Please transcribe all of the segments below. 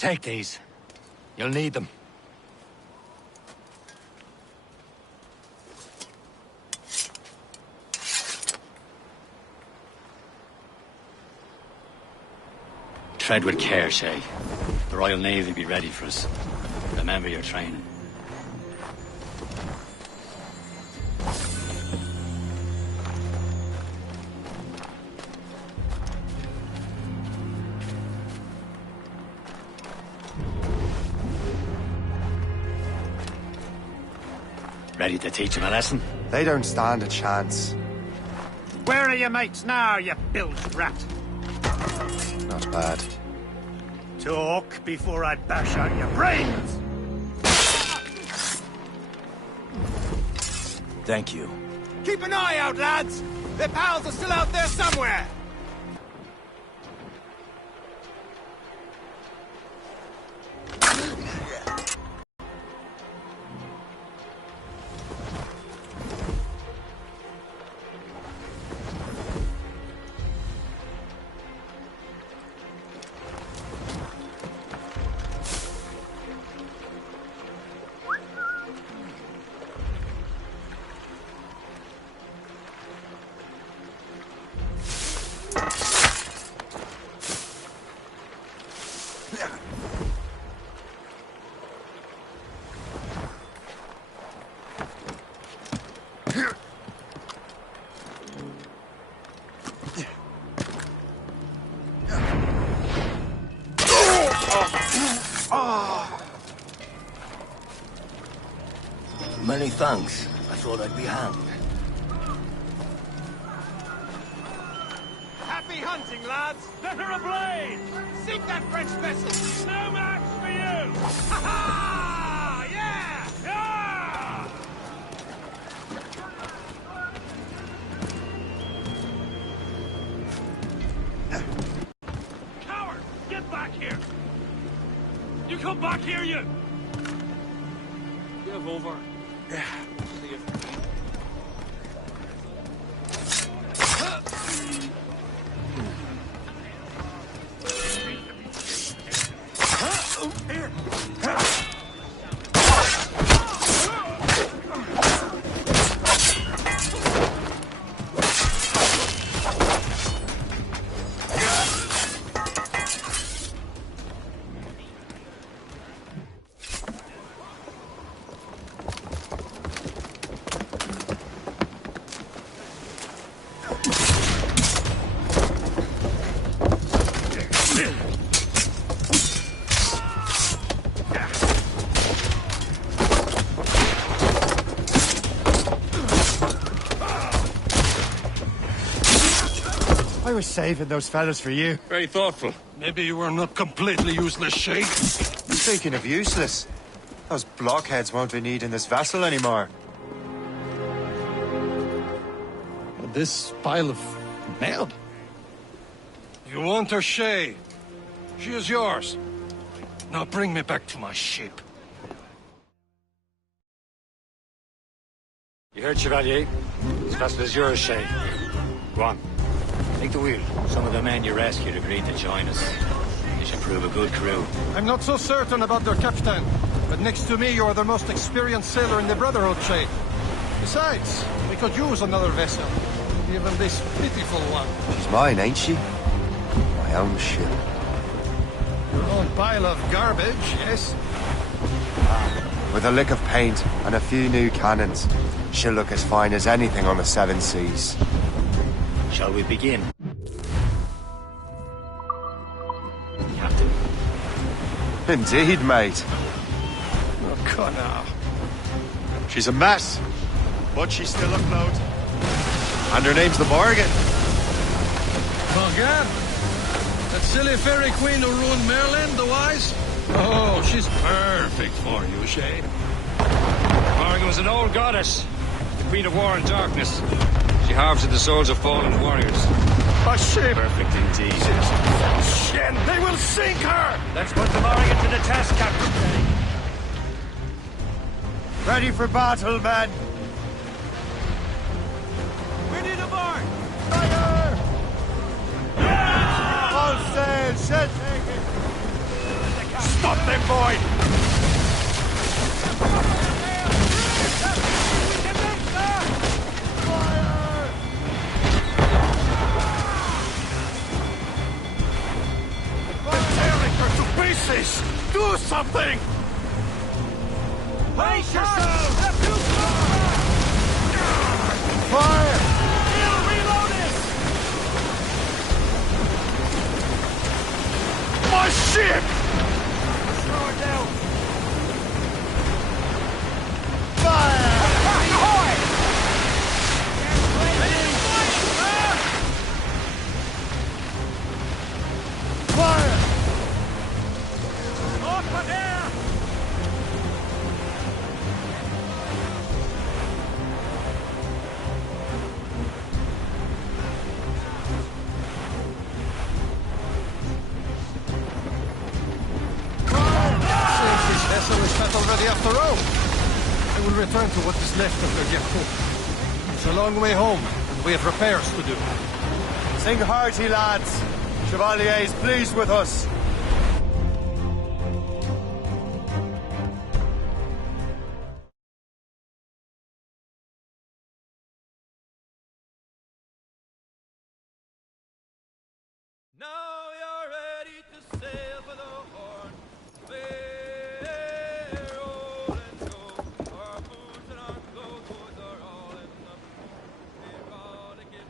Take these. You'll need them. Tread with care, Shay. The Royal Navy will be ready for us. Remember your training. Ready to teach them a lesson? They don't stand a chance. Where are your mates now, you bilge rat? Not bad. Talk before I bash out your brains! Thank you. Keep an eye out, lads! Their pals are still out there somewhere! Many thanks. I thought I'd be hanged. Happy hunting, lads! Let her ablaze! Sink that French vessel! No match for you! Ha ha! Yeah! Yeah! Coward! Get back here! You come back here, you! Give over. Yeah. I was saving those fellas for you. Very thoughtful. Maybe you were not completely useless, Shay. Speaking of useless, those blockheads won't be needing this vessel anymore. This pile of mail? You want her, Shay? She is yours. Now bring me back to my ship. You heard, Chevalier? This vessel is yours, Shay. Go on. Take the wheel. Some of the men you rescued agreed to join us. They should prove a good crew. I'm not so certain about their captain, but next to me you're the most experienced sailor in the Brotherhood, Shay. Besides, we could use another vessel. Even this pitiful one. She's mine, ain't she? My own ship. Your own pile of garbage, yes? With a lick of paint and a few new cannons, she'll look as fine as anything on the Seven Seas. Shall we begin? Captain. Indeed, mate. Oh, God, now. She's a mess, but she's still afloat. And her name's the Morgan. Morgan? That silly fairy queen who ruined Merlin, the wise? Oh, she's perfect for you, Shay. Morgan was an old goddess, the queen of war and darkness. She harvested the souls of fallen warriors. A ship! Perfect indeed. Shen, they will sink her! Let's put the Morgan to the test, Captain. Ready for battle, men! We need a bark! Fire! Yeah! All sail, shell taken! void! Do something! Brace yourselves! Fire! He'll reload us! My ship! Slow it down! Fire! Ahoy! Fire! Open air! Seems this vessel is met already after all. I will return to what is left of the Jakub. It's a long way home, and we have repairs to do. Sing hearty, lads. Chevalier is pleased with us. Now you're ready to sail for the Horn. Fair roll and go. Our boots and our clothes are all in the erotic and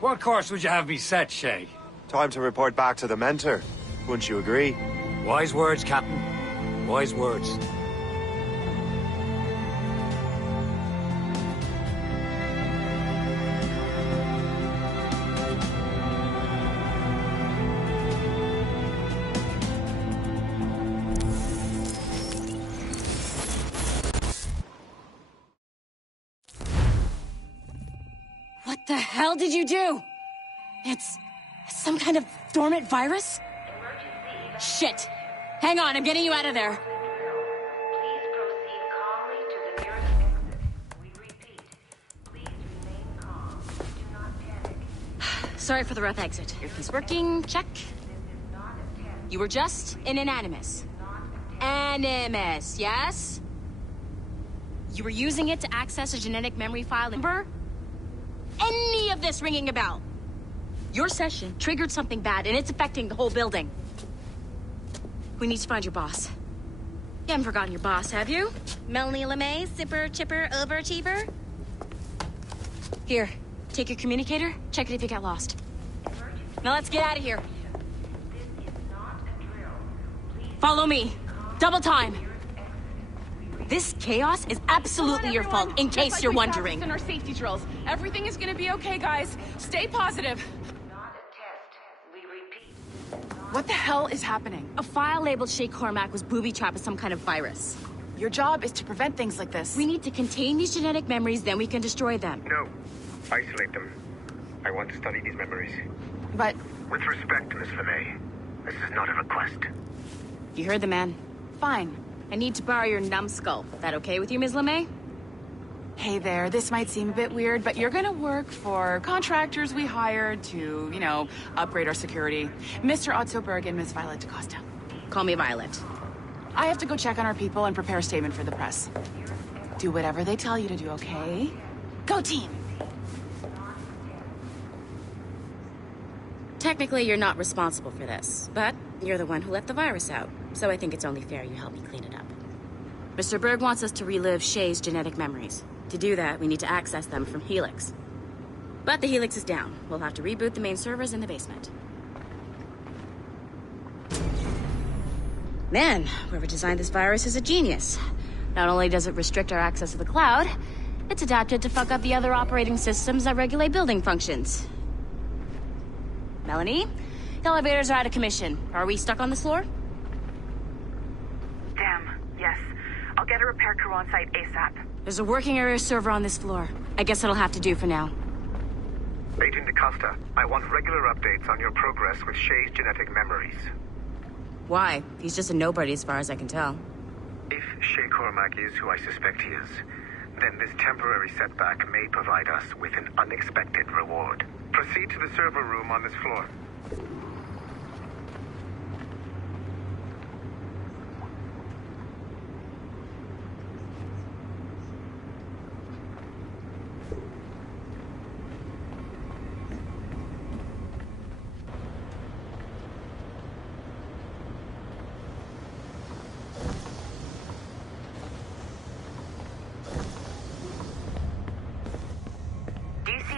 What course would you have me set, Shay? Time to report back to the mentor. Wouldn't you agree? Wise words, Captain. Wise words. What the hell did you do? It's some kind of dormant virus? Shit! Hang on, I'm getting you out of there. Please proceed calmly to the nearest exit. We repeat, please remain calm. Do not panic. Sorry for the rough exit. Earpiece working, check. This is not a test. You were just an animus. Animus, yes? You were using it to access a genetic memory file, remember? Any of this ringing a bell? Your session triggered something bad, and it's affecting the whole building. We need to find your boss. You haven't forgotten your boss, have you? Melanie LeMay, zipper, chipper, overachiever? Here, take your communicator, check it if you get lost. Now let's get out of here. This is not a drill. Please Follow me. Double time. This chaos is absolutely your fault, in case you're wondering. In our safety drills. Everything is gonna be okay, guys. Stay positive. not a test. We repeat. What the hell is happening? A file labeled Shay Cormac was booby-trapped with some kind of virus. Your job is to prevent things like this. We need to contain these genetic memories, then we can destroy them. No. Isolate them. I want to study these memories. But With respect, Miss LeMay, this is not a request. You heard the man. fine. I need to borrow your numbskull. That okay with you, Ms. LeMay? Hey there, this might seem a bit weird, but you're gonna work for contractors we hired to, upgrade our security. Mr. Otto Berg and Miss Violet DaCosta. Call me Violet. I have to go check on our people and prepare a statement for the press. Do whatever they tell you to do, okay? Go team! Technically, you're not responsible for this, but you're the one who let the virus out, so I think it's only fair you help me clean it up. Mr. Berg wants us to relive Shay's genetic memories. To do that, we need to access them from Helix. But the Helix is down. We'll have to reboot the main servers in the basement. Man, whoever designed this virus is a genius. Not only does it restrict our access to the cloud, it's adapted to fuck up the other operating systems that regulate building functions. Melanie, the elevators are out of commission. Are we stuck on this floor? Damn, yes. I'll get a repair crew on site ASAP. There's a working area server on this floor. I guess that'll have to do for now. Agent DaCosta, I want regular updates on your progress with Shay's genetic memories. Why? He's just a nobody as far as I can tell. If Shay Cormac is who I suspect he is, then this temporary setback may provide us with an unexpected reward. Proceed to the server room on this floor.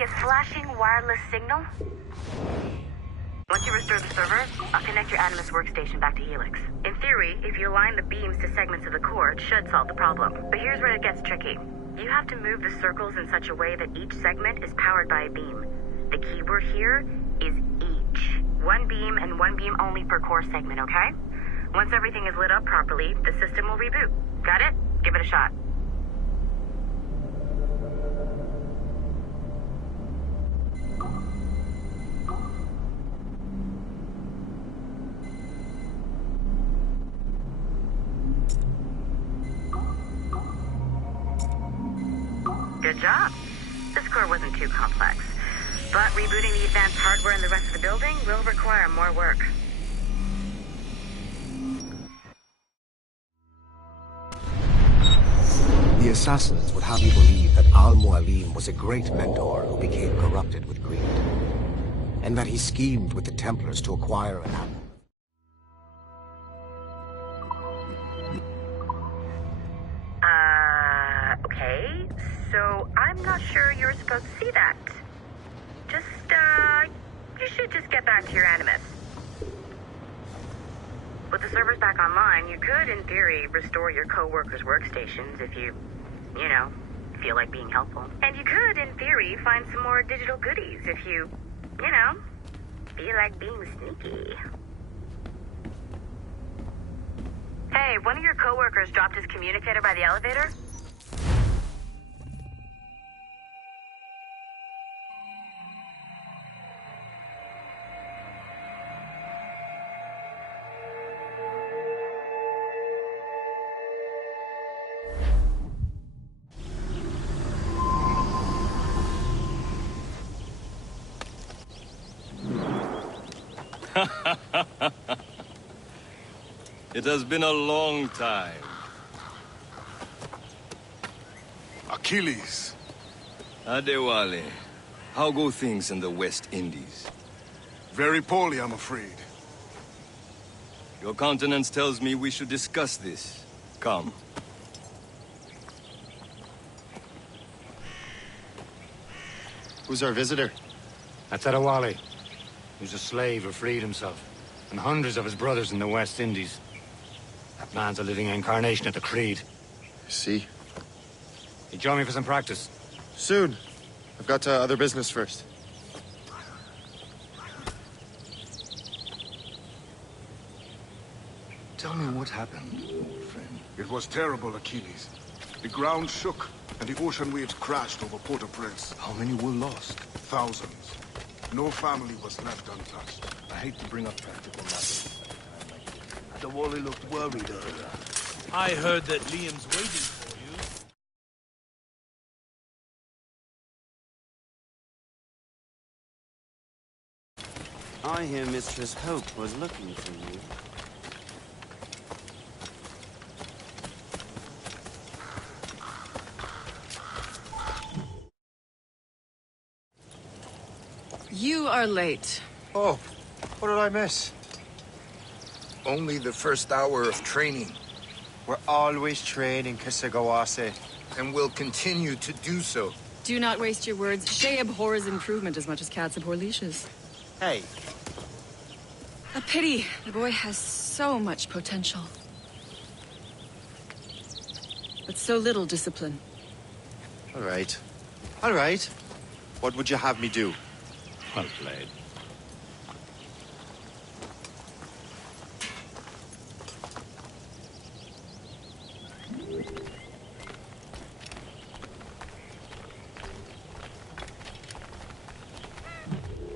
see a flashing wireless signal? Once you restore the server, I'll connect your Animus workstation back to Helix. In theory, if you align the beams to segments of the core, it should solve the problem. But here's where it gets tricky. You have to move the circles in such a way that each segment is powered by a beam. The keyword here is each. One beam and one beam only per core segment, okay? Once everything is lit up properly, the system will reboot. Got it? Give it a shot. Good job. This core wasn't too complex. But rebooting the advanced hardware in the rest of the building will require more work. The assassins would have you believe that Al-Mualim was a great mentor who became corrupted with greed, and that he schemed with the Templars to acquire an apple. Okay. So I'm not sure you're supposed to see that. You should just get back to your Animus. With the servers back online, you could, in theory, restore your co-workers' workstations if you feel like being helpful. And you could, in theory, find some more digital goodies if you feel like being sneaky. Hey, one of your co-workers dropped his communicator by the elevator? It has been a long time. Achilles. Adewale, how go things in the West Indies? Very poorly, I'm afraid. Your countenance tells me we should discuss this. Come. Who's our visitor? That's Adewale. Who's a slave who freed himself. And hundreds of his brothers in the West Indies. That man's a living incarnation of the Creed. See? You join me for some practice? Soon. I've got other business first. Tell me what happened, old friend. It was terrible, Achilles. The ground shook, and the ocean waves crashed over Port-au-Prince. How many were lost? Thousands. No family was left untouched. I hate to bring up practical matters. Adewale looked worried earlier. I heard that Liam's waiting for you. I hear Mistress Hope was looking for you. You are late. Oh, what did I miss? Only the first hour of training. We're always training, Kisagawase. And will continue to do so. Do not waste your words. Shay abhors improvement as much as cats abhor leashes. Hey. A pity. The boy has so much potential. But so little discipline. All right. All right. What would you have me do? Well played.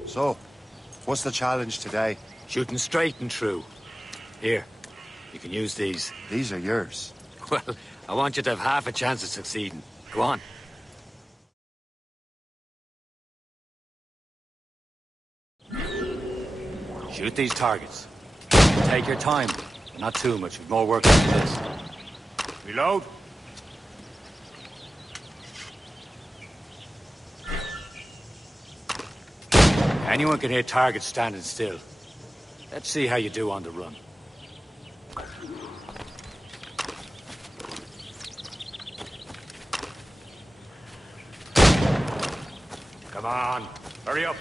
So, what's the challenge today? Shooting straight and true. Here, you can use these. These are yours. Well, I want you to have half a chance of succeeding. Go on. Shoot these targets. Take your time. Not too much. We've more work than this. Reload. Anyone can hit targets standing still. Let's see how you do on the run. Come Come on, hurry up.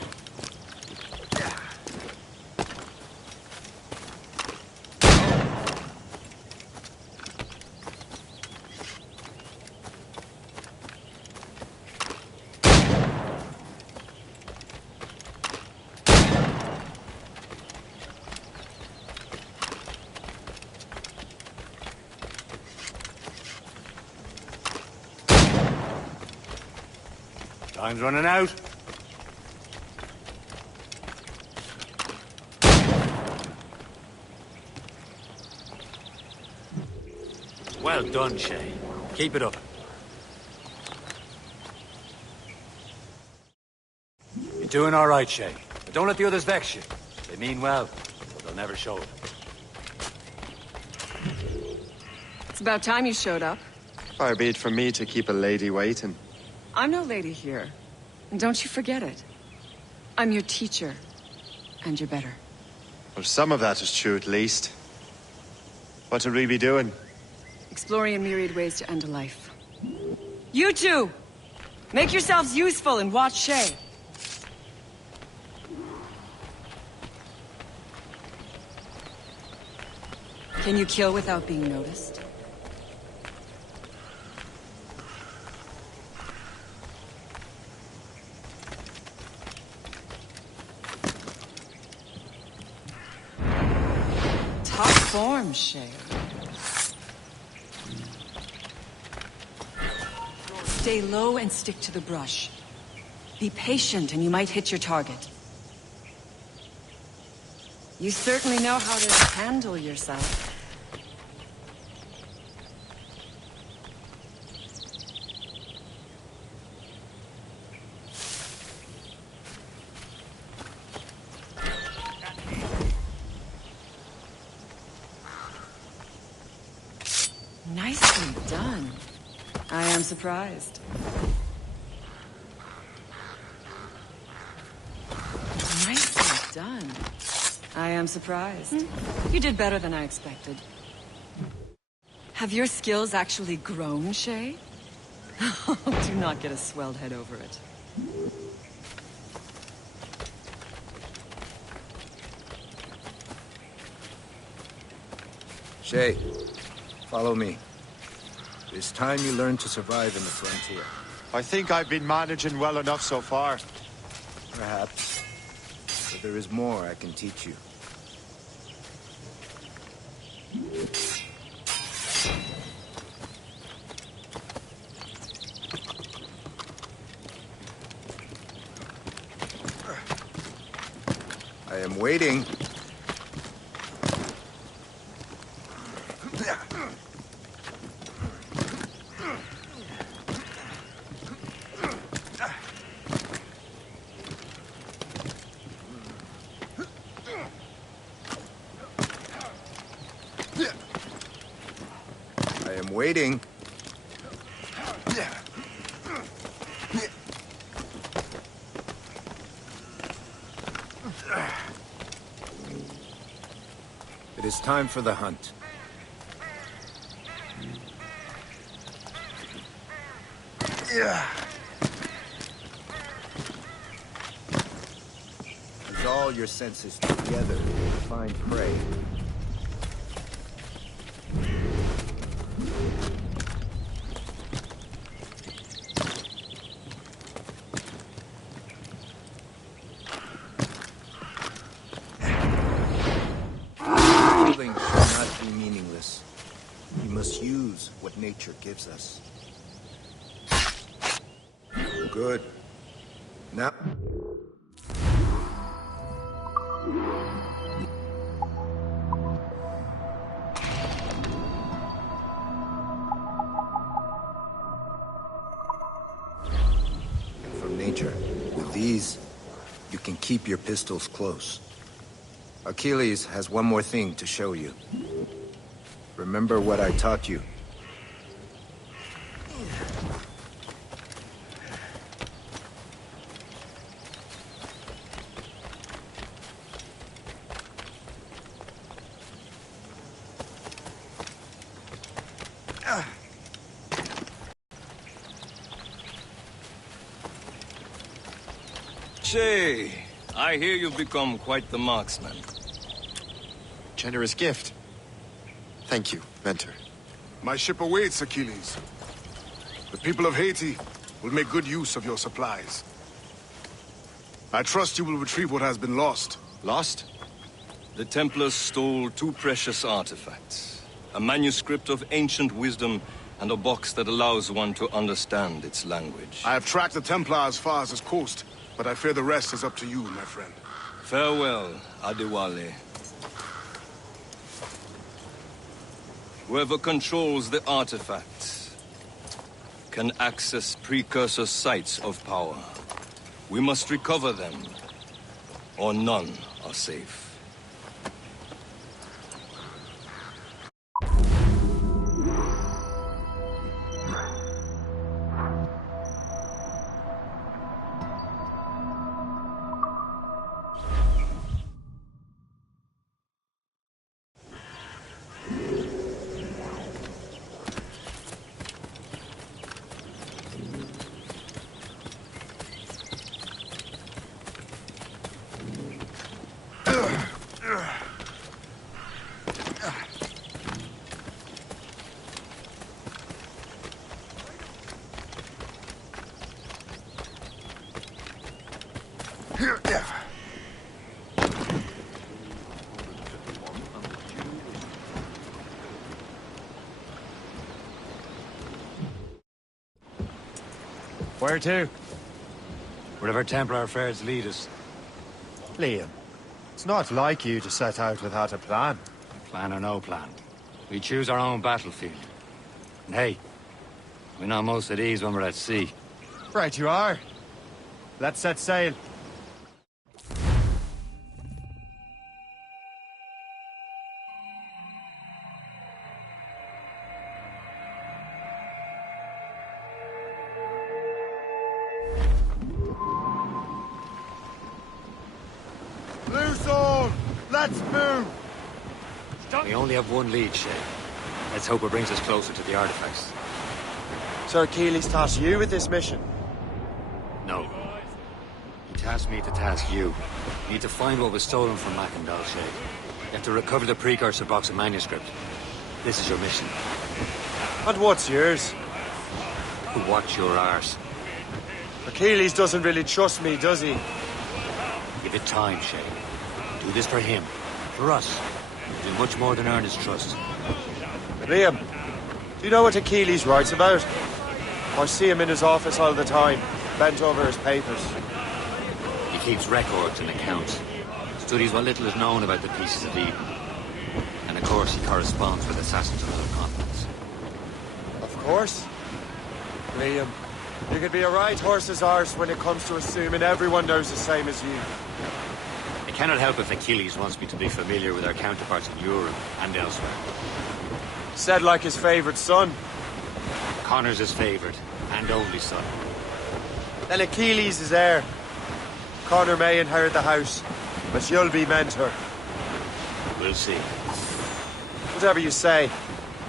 Time's running out. Well done, Shay. Keep it up. You're doing all right, Shay. But don't let the others vex you. They mean well, but they'll never show it. It's about time you showed up. Far be it from me to keep a lady waiting. I'm no lady here. And don't you forget it. I'm your teacher. And you're better. Well, some of that is true at least. What would we be doing? Exploring a myriad ways to end a life. You two! Make yourselves useful and watch Shay. Can you kill without being noticed? Top form, Shay. Stay low and stick to the brush. Be patient and you might hit your target. You certainly know how to handle yourself. Nicely done. I am surprised. Nicely done. I am surprised. You did better than I expected. Have your skills actually grown, Shay? Do not get a swelled head over it. Shay, follow me. It's time you learn to survive in the frontier. I think I've been managing well enough so far. Perhaps. But there is more I can teach you. I am waiting. Waiting. It is time for the hunt. Use all your senses together to find prey. Nature gives us. Good. Now... From nature. With these, you can keep your pistols close. Achilles has one more thing to show you. Remember what I taught you. Shay, I hear you've become quite the marksman. Generous gift. Thank you, Mentor. My ship awaits, Achilles. The people of Haiti will make good use of your supplies. I trust you will retrieve what has been lost. Lost? The Templars stole 2 precious artifacts. A manuscript of ancient wisdom and a box that allows one to understand its language. I have tracked the Templar as far as this coast, but I fear the rest is up to you, my friend. Farewell, Adewale. Whoever controls the artifacts can access precursor sites of power. We must recover them, or none are safe. Where to? Wherever Templar affairs lead us. Liam, it's not like you to set out without a plan. Plan or no plan. We choose our own battlefield. And hey, we're not most at ease when we're at sea. Right you are. Let's set sail. Loose all! Let's move! We only have one lead, Shay. Let's hope it brings us closer to the artifacts. Sir Achilles tasked you with this mission? No. He tasked me to task you. You need to find what was stolen from Mackandal, Shay. You have to recover the precursor box of manuscript. This is your mission. And what's yours? Watch your arse. Achilles doesn't really trust me, does he? Give it time, Shay. Do this for him. For us. Do much more than earn his trust. Liam, do you know what Achilles writes about? I see him in his office all the time, bent over his papers. He keeps records and accounts. Studies what little is known about the pieces of Eden. And of course he corresponds with assassins on other continents. Of course. Liam, you can be a right horse's arse when it comes to assuming everyone knows the same as you. I cannot help if Achilles wants me to be familiar with our counterparts in Europe and elsewhere. Said like his favourite son. Connor's his favourite and only son. Then Achilles is heir. Connor may inherit the house, but you'll be mentor. We'll see. Whatever you say,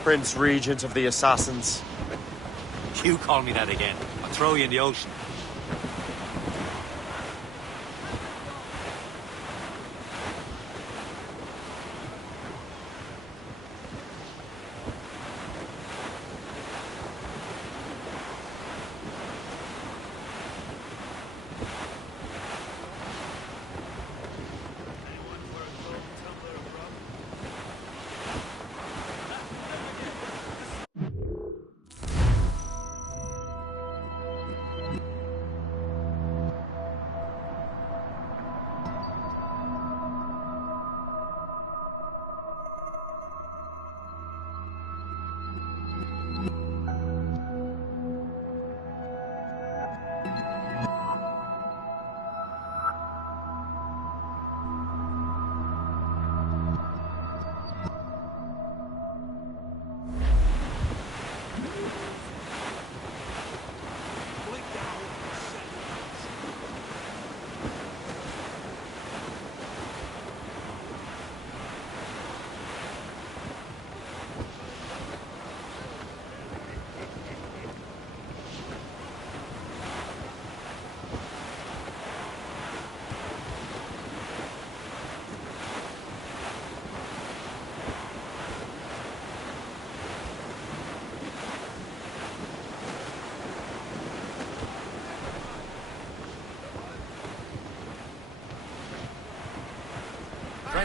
Prince Regent of the Assassins. You call me that again, I'll throw you in the ocean.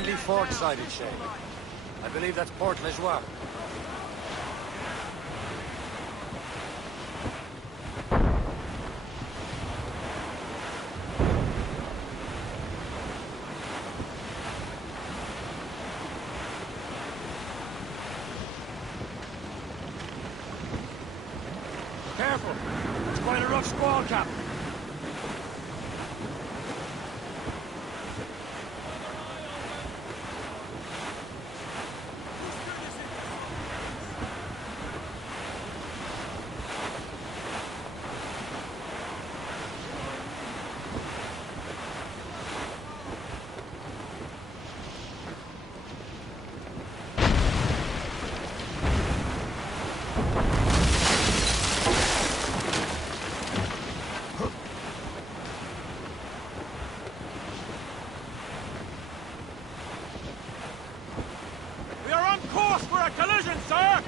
friendly fort sighted, Shay. I believe that's Port Lejoie. Careful! It's quite a rough squall, Captain. We are on course for a collision, sir!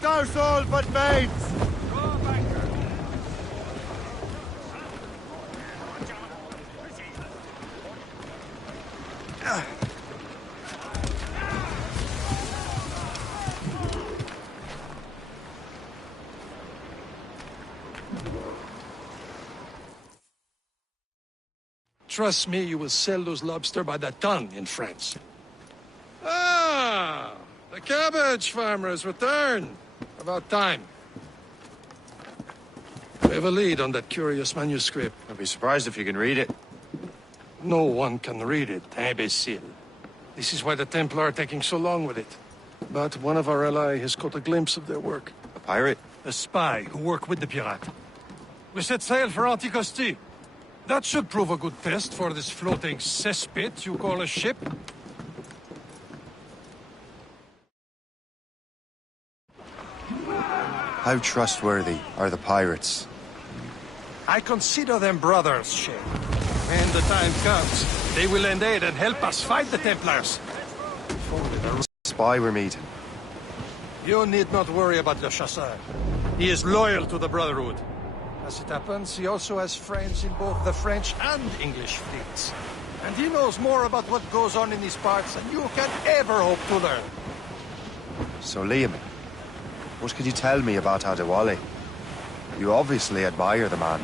Douse all but mates! Trust me, you will sell those lobster by the ton in France. Ah, the cabbage farmer has returned. About time. We have a lead on that curious manuscript. I'd be surprised if you can read it. No one can read it, imbecile. This is why the Templar are taking so long with it. But one of our allies has caught a glimpse of their work. A pirate? A spy who worked with the pirate. We set sail for Anticosti. That should prove a good test for this floating cesspit you call a ship. How trustworthy are the pirates? I consider them brothers, Shay. When the time comes, they will lend aid and help us fight the Templars. If only the Spy we're meeting. You need not worry about Le Chasseur. He is loyal to the Brotherhood. As it happens, he also has friends in both the French and English fleets. And he knows more about what goes on in these parts than you can ever hope to learn. So, Liam, what could you tell me about Adewale? You obviously admire the man.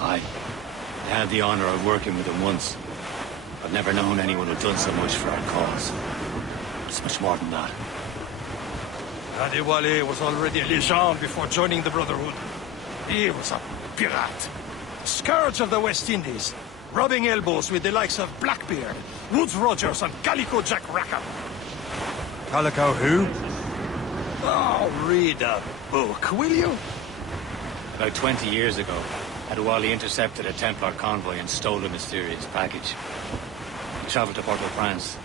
I had the honor of working with him once. I've never known anyone who'd done so much for our cause. It's much more than that. Adewale was already a legend before joining the Brotherhood. He was a pirate. Scourge of the West Indies. Rubbing elbows with the likes of Blackbeard, Woodes Rogers, and Calico Jack Rackham. Calico who? Oh, read a book, will you? About 20 years ago, Adewale intercepted a Templar convoy and stole a mysterious package. He traveled to Port-au-Prince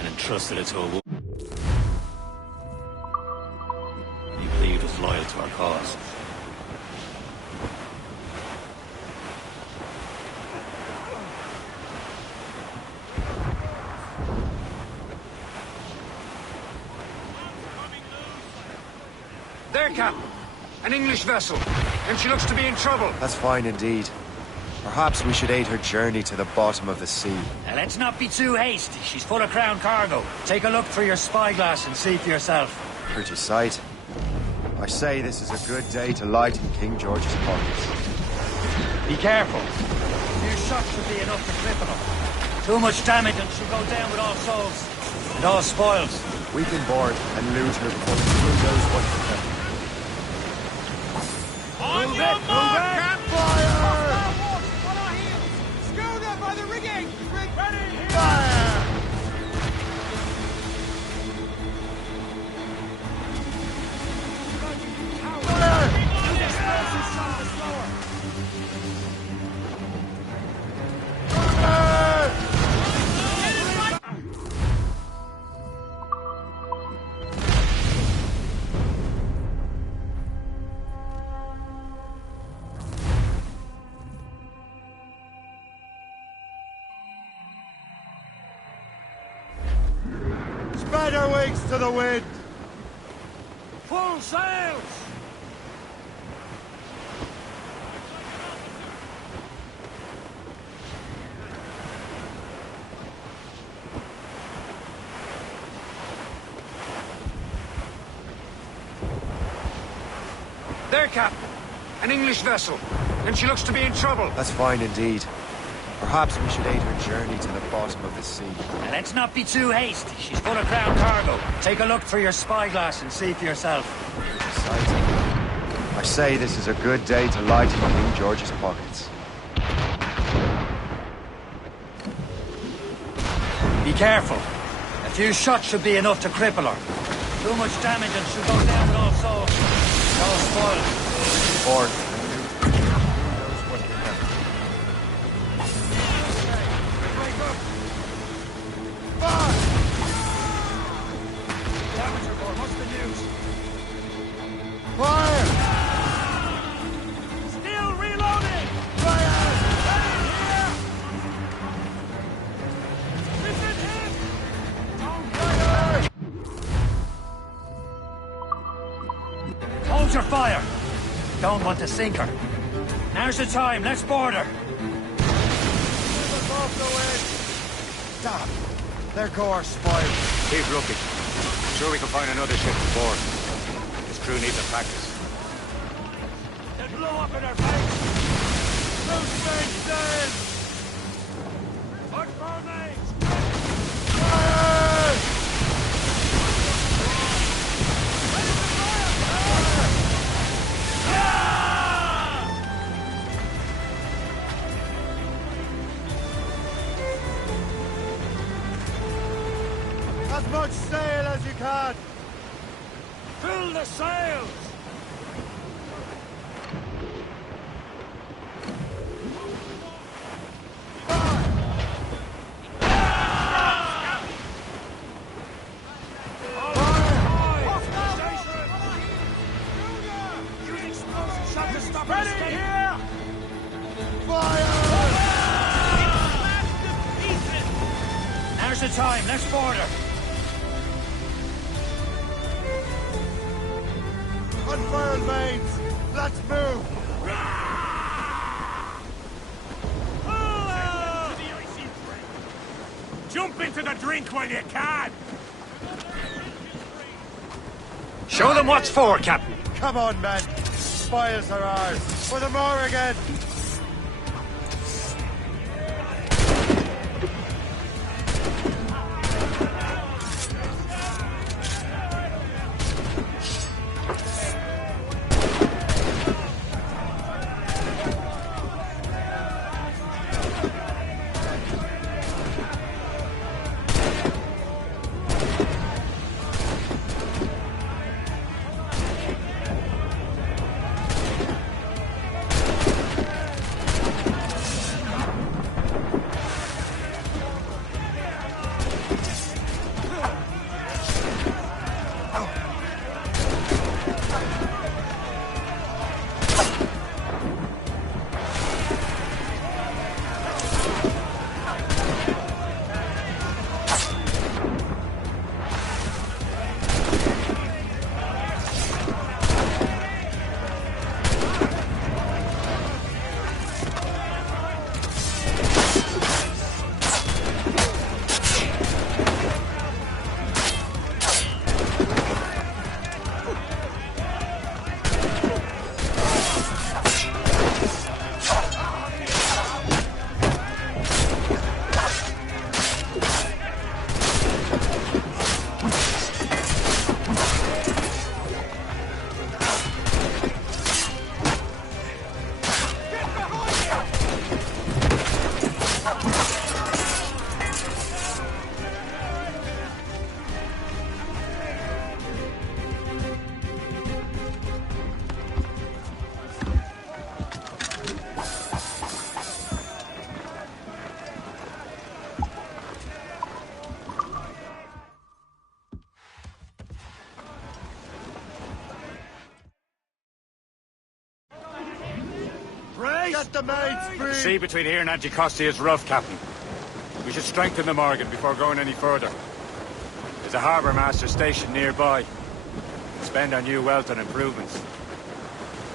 and entrusted it to a woman he believed was loyal to our cause. There, Captain. An English vessel. And she looks to be in trouble. That's fine indeed. Perhaps we should aid her journey to the bottom of the sea. Now, let's not be too hasty. She's full of crown cargo. Take a look through your spyglass and see for yourself. Pretty sight. I say this is a good day to lighten King George's pockets. Be careful. A few shots should be enough to cripple her. Too much damage and she'll go down with all souls. And all spoils. We can board and loot her before who knows what to happen. On your mark, campfire! On our heels! Schooner by the rigging! Ready! Fire! Spread her wings to the wind! Full sails! There, Captain. An English vessel. And she looks to be in trouble. That's fine indeed. Perhaps we should aid her journey to the bottom of the sea. Now, let's not be too hasty. She's full of crown cargo. Take a look through your spyglass and see for yourself. Exciting. I say this is a good day to lighten King George's pockets. Be careful. A few shots should be enough to cripple her. Too much damage and she'll go down with all souls. All spoiled. Or Still reloading! Fire! Here! This is him! On fire! Hold your fire. Don't want to sink her. Now's the time. Let's board her. Damn! Their course spoiled. Keep looking. Sure we can find another ship to board. This crew needs a practice. They blew up in our face! Those things dead! Look for me! Fire! As much sail as you can! Fill the sails! Ready here! Fire! Now's the time. Let's board her. Unfurled mains! Let's move! Jump into the drink while you can! Show them what's for, Captain. Come on, men! Spoils are ours! For the Morrigan! Get the mates free! The sea between here and Anticosti is rough, Captain. We should strengthen the Morrigan before going any further. There's a harbour master stationed nearby. Spend our new wealth on improvements.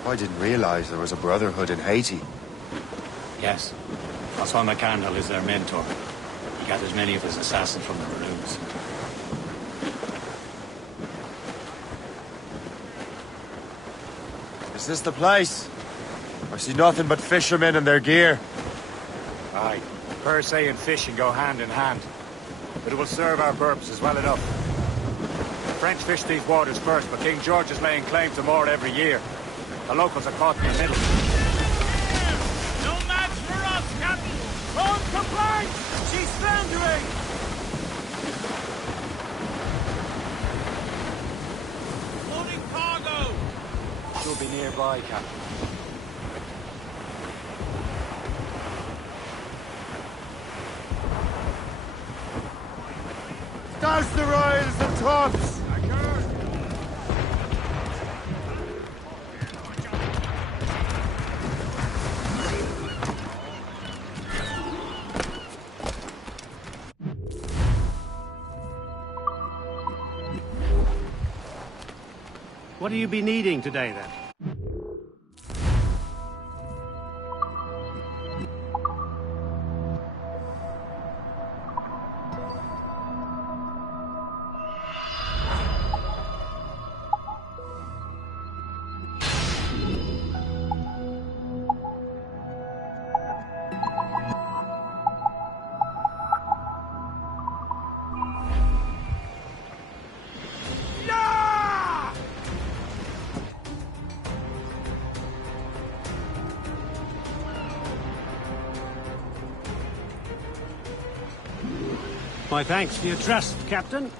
I didn't realize there was a brotherhood in Haiti. Yes. Osman McCandle is their mentor. He got as many of his assassins from the Maroons. The Is this the place? I see nothing but fishermen and their gear. Aye. Per se and fishing go hand in hand. But it will serve our purposes well enough. The French fish these waters first, but King George is laying claim to more every year. The locals are caught in the middle. No match for us, Captain! On complaint! She's slandering! Loading cargo! She'll be nearby, Captain. Douse the royals and tops! What do you be needing today, then? My thanks for your trust, Captain.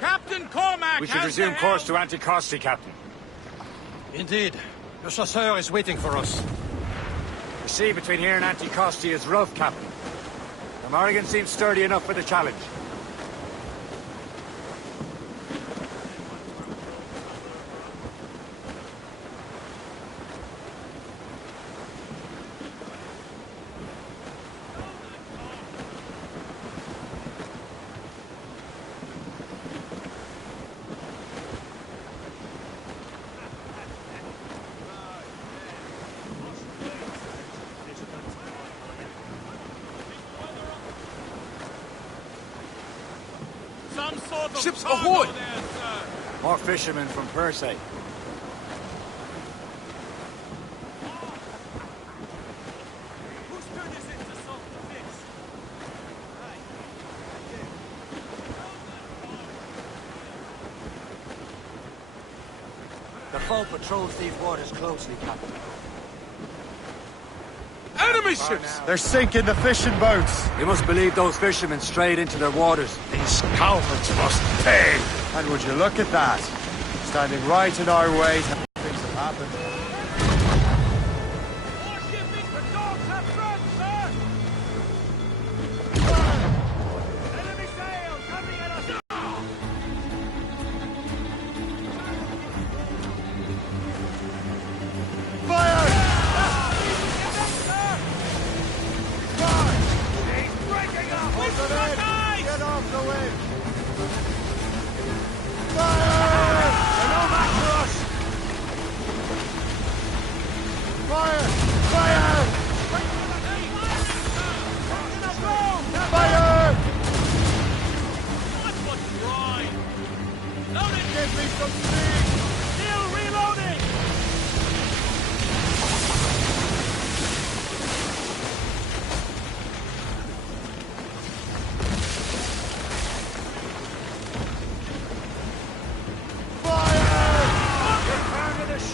Captain Cormac! We should resume course to Anticosti, Captain. Indeed. The chasseur is waiting for us. The sea between here and Anticosti is rough, Captain. The Morrigan seems sturdy enough for the challenge. Ships ahoy! More fishermen from Persay. The foe patrols these waters closely, Captain. Enemy ships! They're sinking the fishing boats! You must believe those fishermen strayed into their waters. These cowards must pay! And would you look at that? Standing right in our way, things have happened. More shipping! The dogs have front, sir! Enemy sail coming at us! Fire! Get off the way! Fire! They're no match for us! Fire! Fire! Fire! That's what's right! Loading! Give me some speed! Still reloading!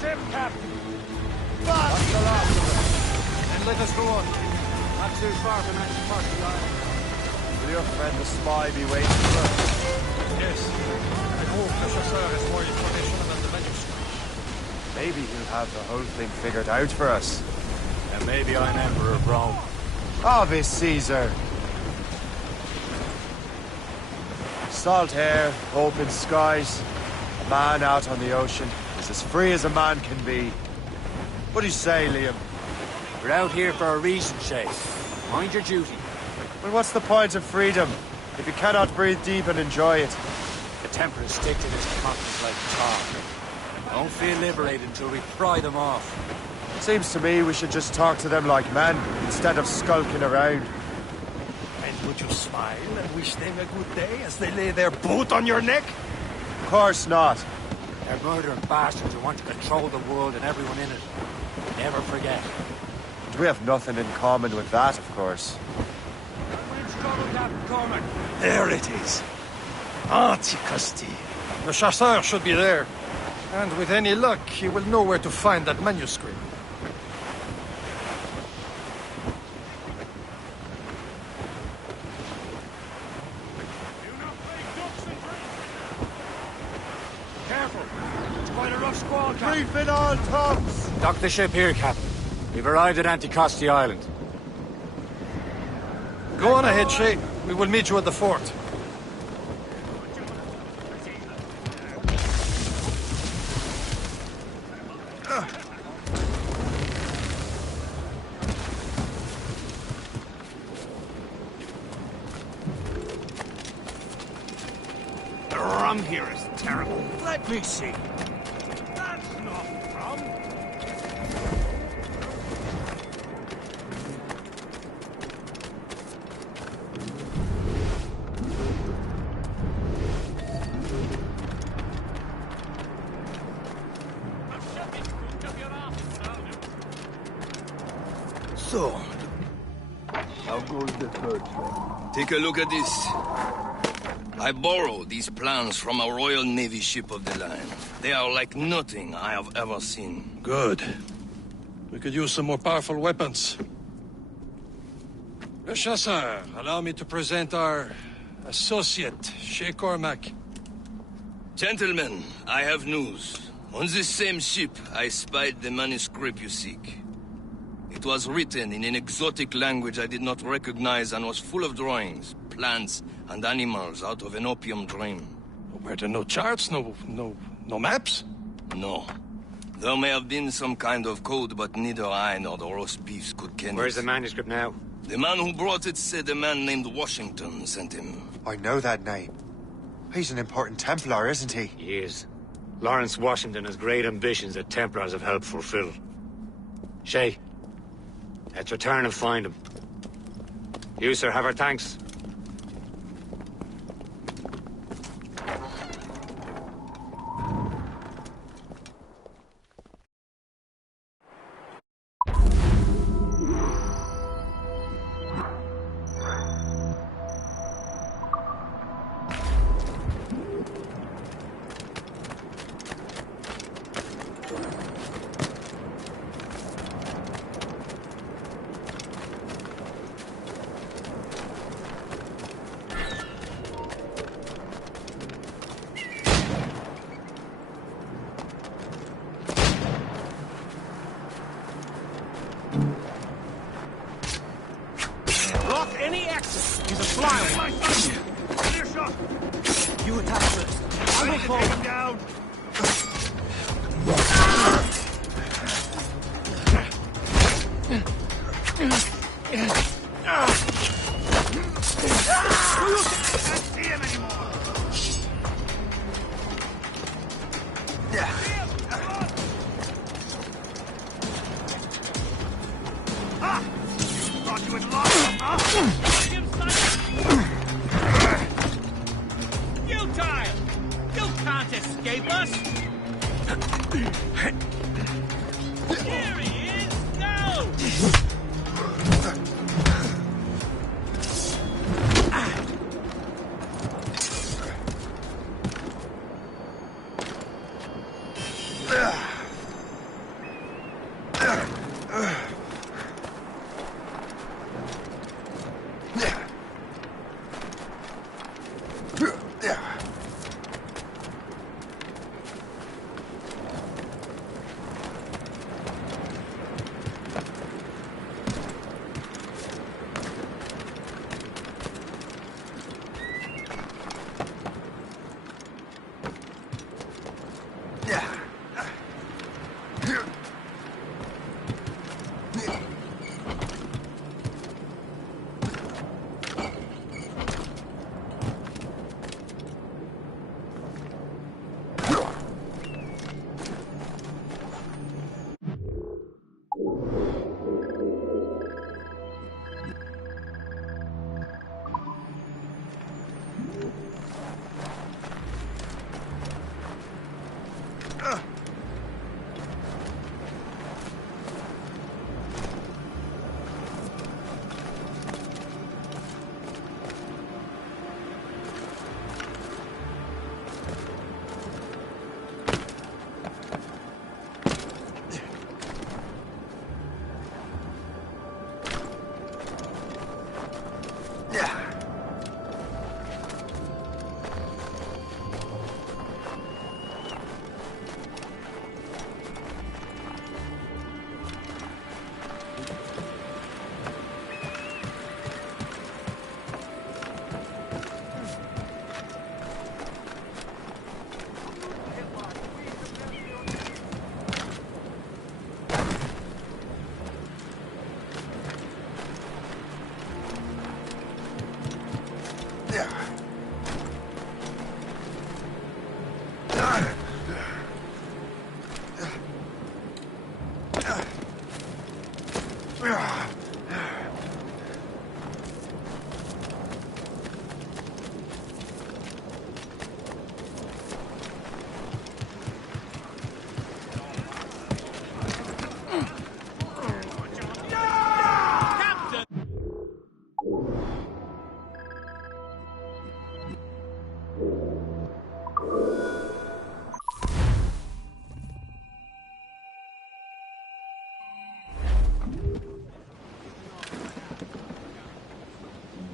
Ship, Captain! That's the last of it. Then let us go on. Not too far from Anticosti Island. Will your friend the spy be waiting for us? Yes. I hope the chasseur has more information than the manuscript. Maybe he'll have the whole thing figured out for us. And maybe I'm Emperor of Rome. Ave Caesar! Salt air, open skies, a man out on the ocean is as free as a man can be. What do you say, Liam? We're out here for a reason, Shay. Mind your duty. Well, what's the point of freedom if you cannot breathe deep and enjoy it? The Templars stick to this continent like tar. Don't feel liberated until we pry them off. Seems to me we should just talk to them like men, instead of skulking around. And would you smile and wish them a good day as they lay their boot on your neck? Of course not. They're murdering bastards who want to control the world and everyone in it. Never forget. And we have nothing in common with that, of course. There it is. Antiquity. The chasseur should be there. And with any luck, he will know where to find that manuscript. Careful! It's quite a rough squall, Captain. Brief in all tongues! Dock the ship here, Captain. We've arrived at Anticosti Island. Go on ahead, Shay. We will meet you at the fort. The rum here is terrible. Let me see. That's not rum. So, how goes the search? Take a look at this. I borrowed these plans from a Royal Navy ship of the line. They are like nothing I have ever seen. Good. We could use some more powerful weapons. Le Chasseur, allow me to present our associate, Shay Cormac. Gentlemen, I have news. On this same ship, I spied the manuscript you seek. It was written in an exotic language I did not recognize and was full of drawings, plants, and animals out of an opium dream. Were there no charts, no maps? No. There may have been some kind of code, but neither I nor the roast beefs could ken it. Where's the manuscript now? The man who brought it said a man named Washington sent him. I know that name. He's an important Templar, isn't he? He is. Lawrence Washington has great ambitions that Templars have helped fulfill. Shay, let's return and find him. You, sir, have our thanks. Block any exit. He's a flyer. Clear shot. You attack first. I will fall. Take him down. Can't see him anymore. Ah! Thought you would lock him, huh? Futile! You can't escape us! Here he is! Go!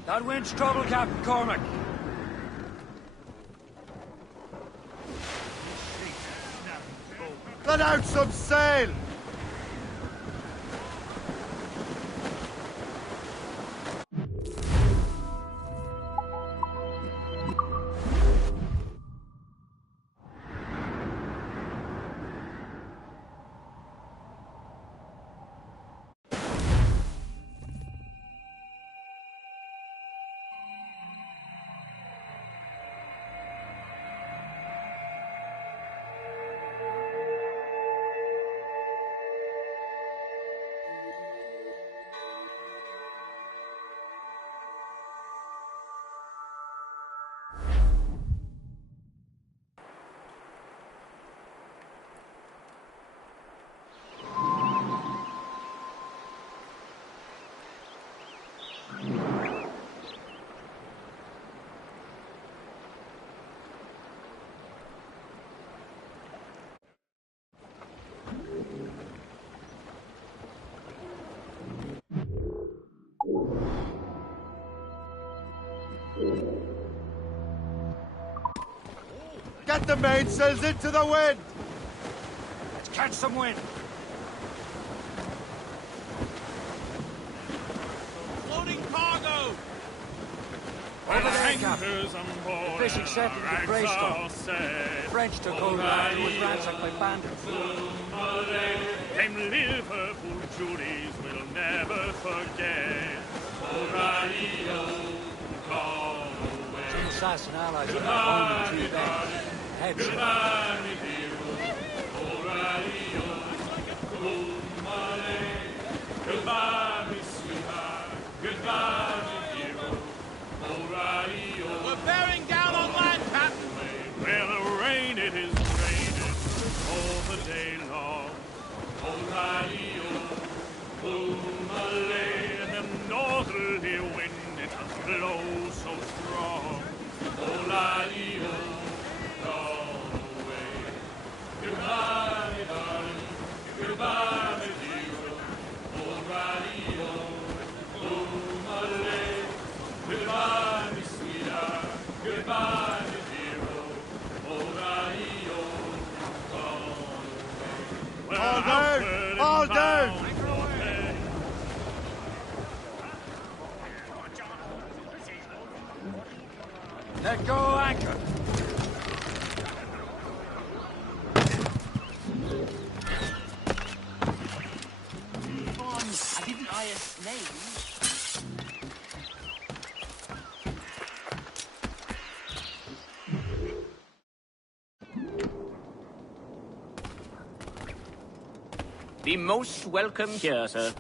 That wind's trouble, Captain Cormac. Let out some sail! Get the mainsails into the wind! Let's catch some wind. Loading cargo! Over there, Captain. The fishing settled with Greystone. French took over after it was ransacked by bandits. Them Liverpool Judies will never forget. Some assassin allies of their own in 2 days. Heads. Goodbye, me sweetheart. Goodbye, me hero. We're bearing down on land, Captain. Where the rain, it is raining all the day long. And the northerly wind, it does blow so strong. Gone away. Goodbye, me darling. Goodbye, me hero. Goodbye, me sweetheart. Goodbye, me hero. All down! All down! Let go anchor. I didn't his name. Be most welcome here, sir.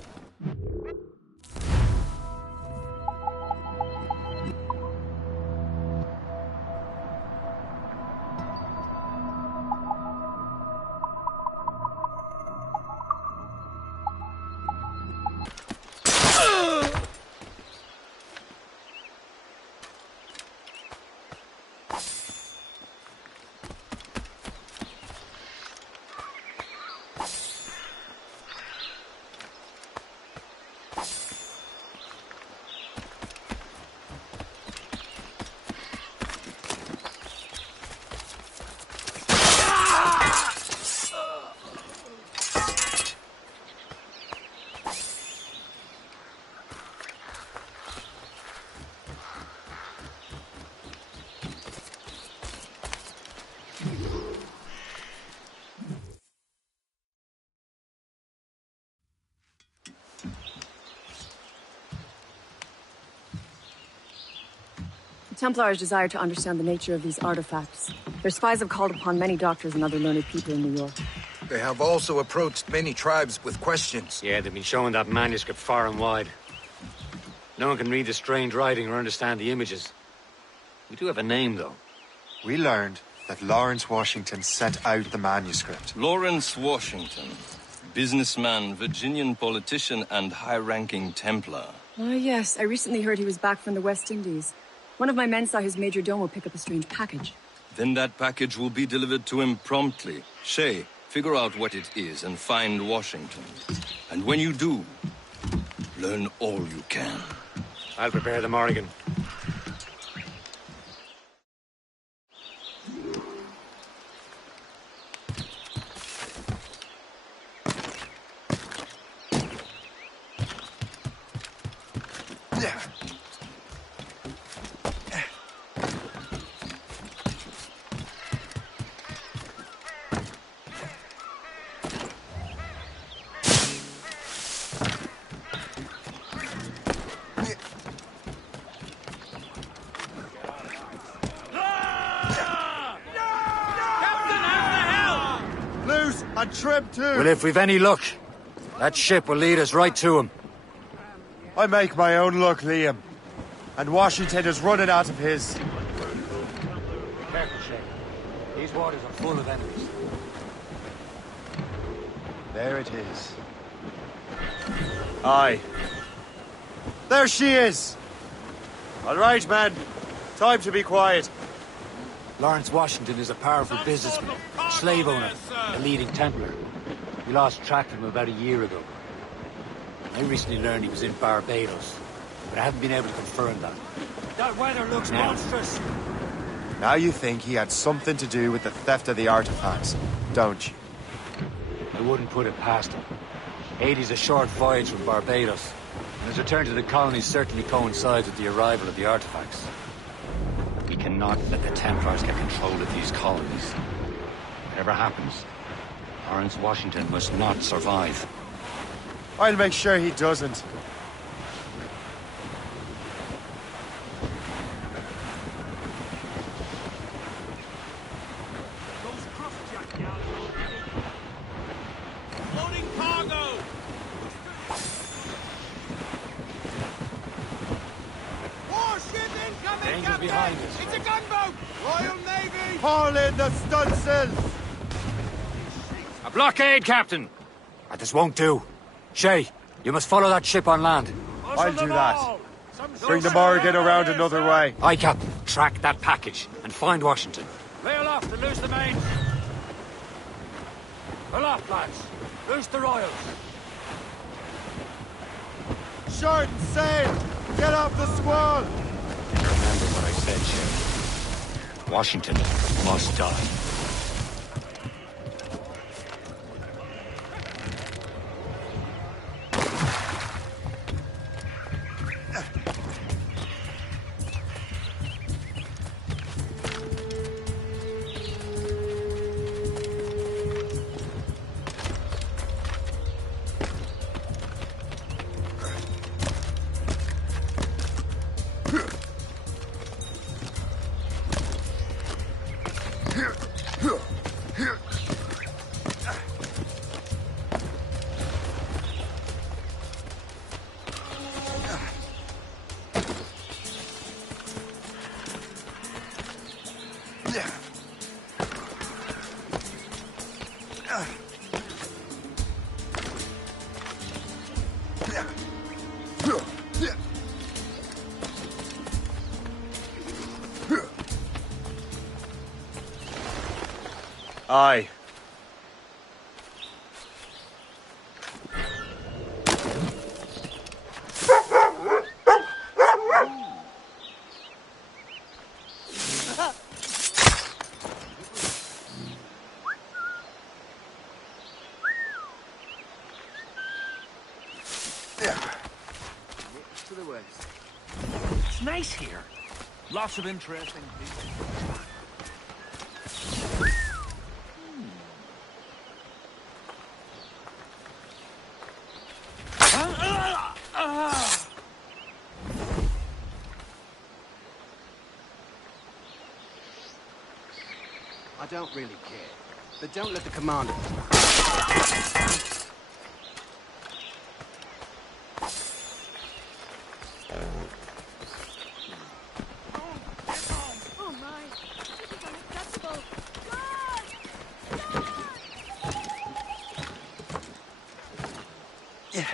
The Templars desire to understand the nature of these artifacts. Their spies have called upon many doctors and other learned people in New York. They have also approached many tribes with questions. Yeah, they've been showing that manuscript far and wide. No one can read the strange writing or understand the images. We do have a name, though. We learned that Lawrence Washington sent out the manuscript. Lawrence Washington. Businessman, Virginian politician, and high-ranking Templar. Ah, yes. I recently heard he was back from the West Indies. One of my men saw his major domo pick up a strange package. Then that package will be delivered to him promptly. Shay, figure out what it is and find Washington. And when you do, learn all you can. I'll prepare the Morrigan. And trim too. Well, if we've any luck, that ship will lead us right to him. I make my own luck, Liam. And Washington is running out of his. Careful, Shay. These waters are full of enemies. There it is. Aye. There she is! All right, man. Time to be quiet. Lawrence Washington is a powerful businessman, a slave owner, a leading Templar. We lost track of him about a year ago. I recently learned he was in Barbados, but I haven't been able to confirm that. That weather looks monstrous. Now you think he had something to do with the theft of the artifacts, don't you? I wouldn't put it past him. Haiti's a short voyage from Barbados, and his return to the colonies certainly coincides with the arrival of the artifacts. We cannot let the Templars get control of these colonies. Whatever happens, Lawrence Washington must not survive. I'll make sure he doesn't. Loading cargo! Warship incoming, Danger Captain! behind us. It's a gunboat! Royal Navy! Haul in the stunsails! A blockade, Captain! This won't do. Shay, you must follow that ship on land. I'll do that. Bring the Morrigan around another way. Aye, Captain. Track that package and find Washington. Lay aloft and loose the mains. Aloft, lads. Loose the royals. Short and sail! Get off the squall! Remember what I said, Shay. Washington must die. Aye. To the west. It's nice here. Lots of interesting people. I don't really care. But don't let the commander... Oh my! This is unacceptable! Yeah.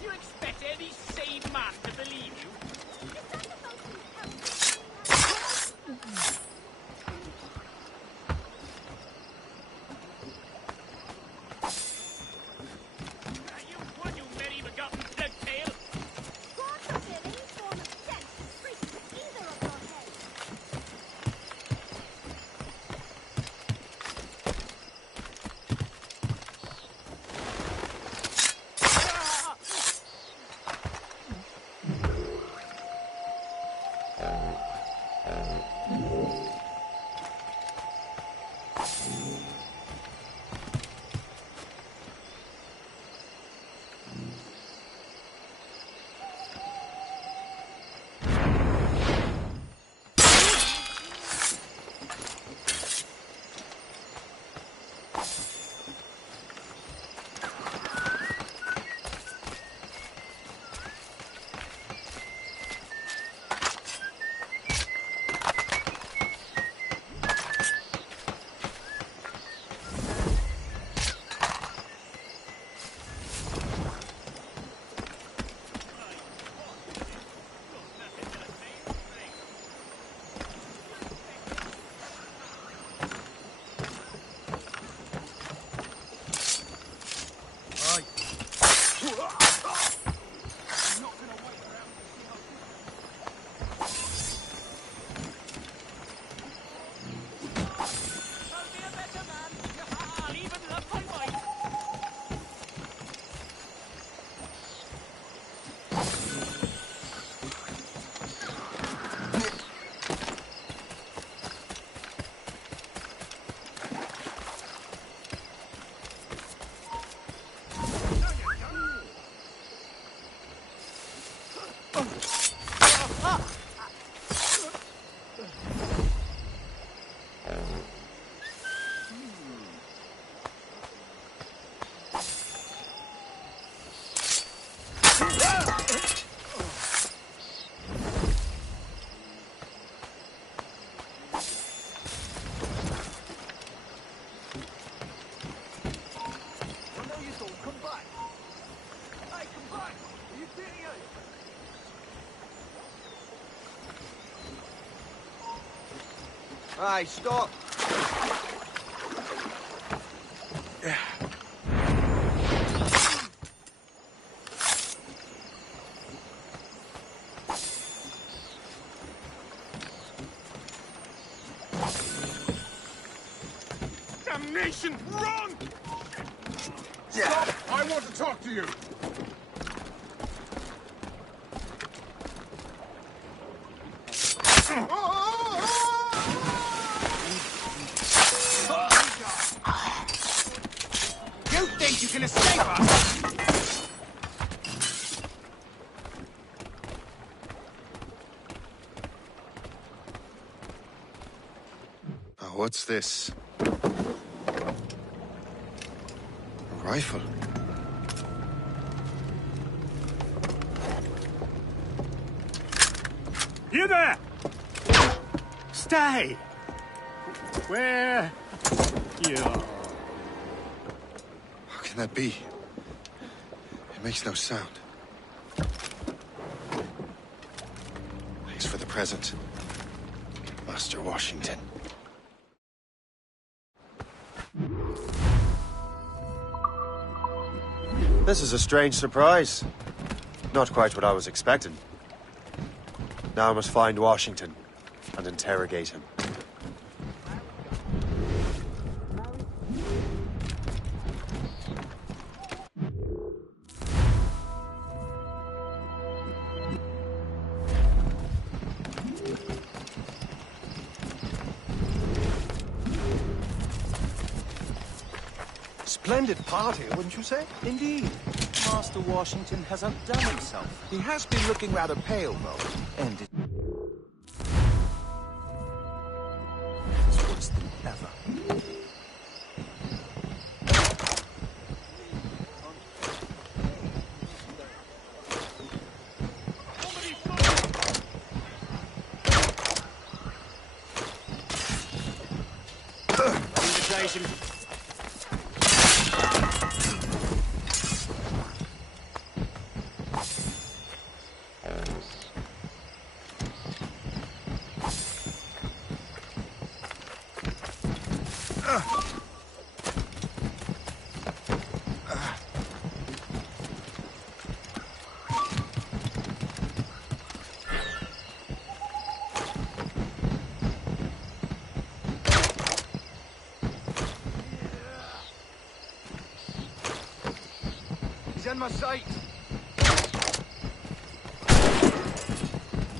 You expect any sane man to believe you? Hey, stop! Damnation! Run! Stop! I want to talk to you! You think you can escape us? What's this? A rifle? You there! Stay! Where? You are. How can that be? It makes no sound. Thanks for the present, Master Washington. This is a strange surprise. Not quite what I was expecting. Now I must find Washington and interrogate him. Splendid party, wouldn't you say? Indeed. Master Washington has outdone himself. He has been looking rather pale, though. And it's worse than ever. Invitation. He's in my sight.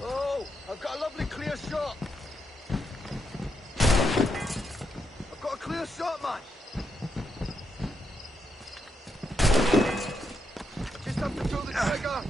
Oh, I've got a lovely clear shot. the shot, man! Just have to pull the trigger!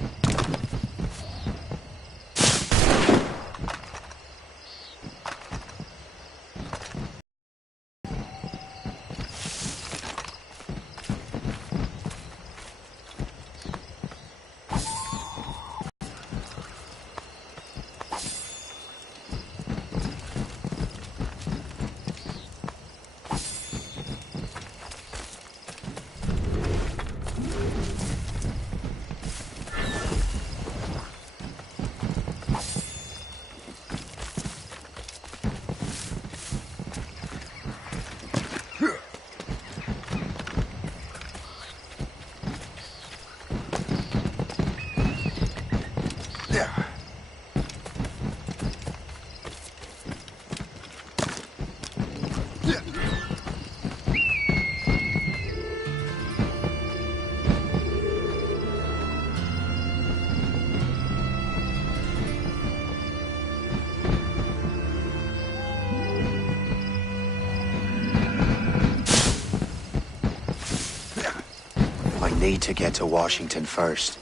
I need to get to Washington first.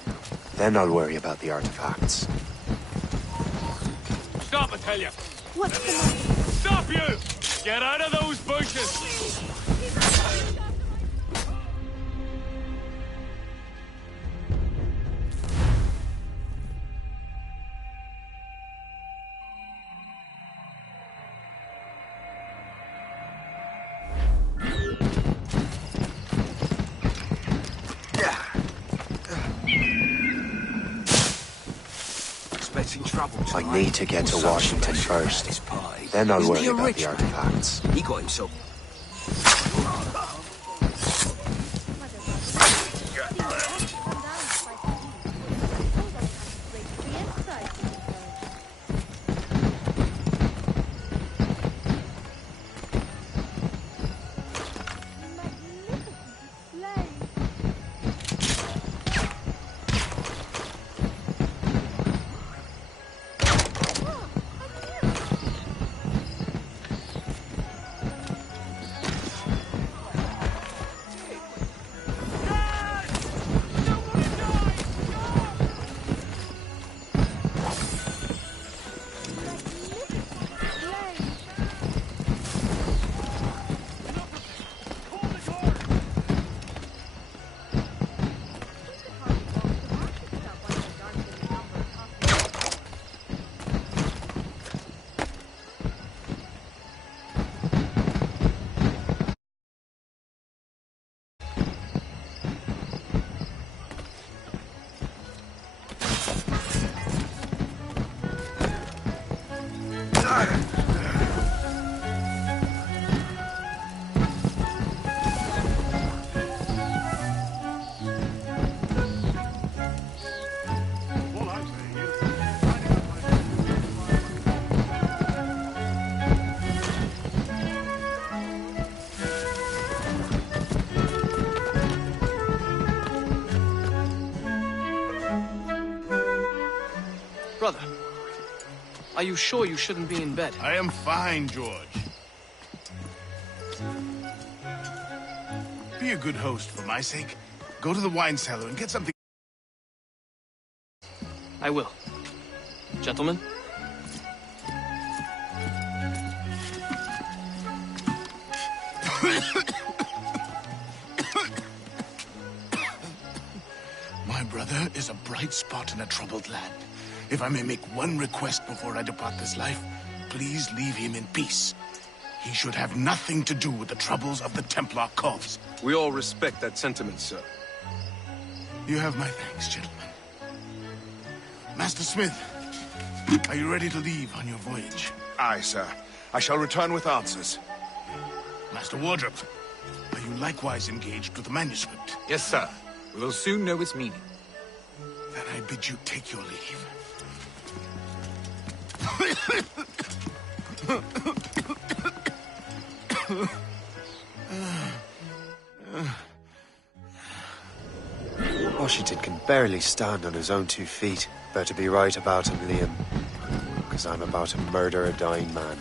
Then I'll worry about the artifacts. Stop, I tell you! What's the matter? Stop you! Get out of those bushes! I need to get to Washington first. Then I'll worry about the artifacts. He got himself. Brother, are you sure you shouldn't be in bed? I am fine, George. Be a good host for my sake. Go to the wine cellar and get something. I will. Gentlemen? My brother is a bright spot in a troubled land. If I may make one request before I depart this life, please leave him in peace. He should have nothing to do with the troubles of the Templar cause. We all respect that sentiment, sir. You have my thanks, gentlemen. Master Smith, are you ready to leave on your voyage? Aye, sir. I shall return with answers. Master Wardrop, are you likewise engaged with the manuscript? Yes, sir. We will soon know its meaning. Then I bid you take your leave. Washington can barely stand on his own 2 feet. Better be right about him, Liam. Because I'm about to murder a dying man.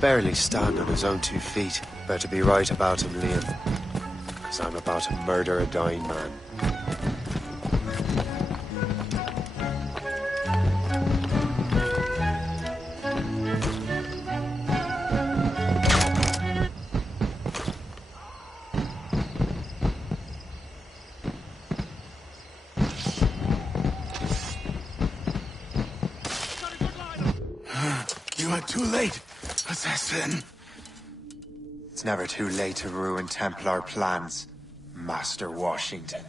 barely stand on his own 2 feet. Better be right about him, Liam. Because I'm about to murder a dying man. You are too late, assassin. It's never too late to ruin Templar plans, Master Washington.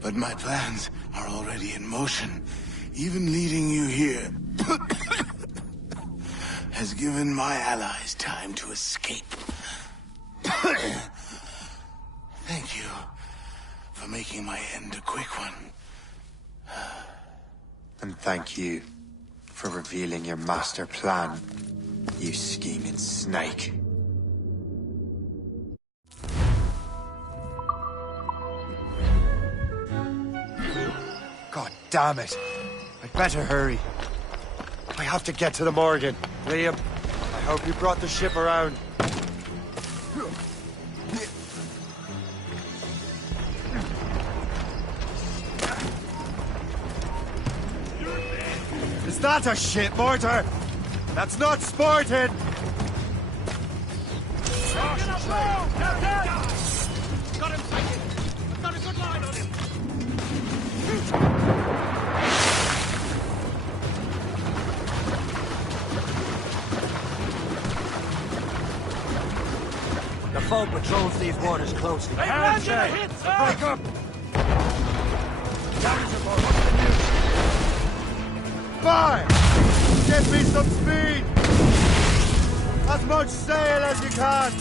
But my plans are already in motion. Even leading you here has given my allies time to escape. Thank you for making my end a quick one. And thank you for revealing your master plan, you scheming snake. God damn it. I'd better hurry. I have to get to the Morgan. Liam, I hope you brought the ship around. Is that a ship mortar? That's not sporting! Got him sighted! I've got a good line on him! The foe patrols these waters closely. They landed a hit, sir! Break up! Fire! Give me some speed! As much sail as you can!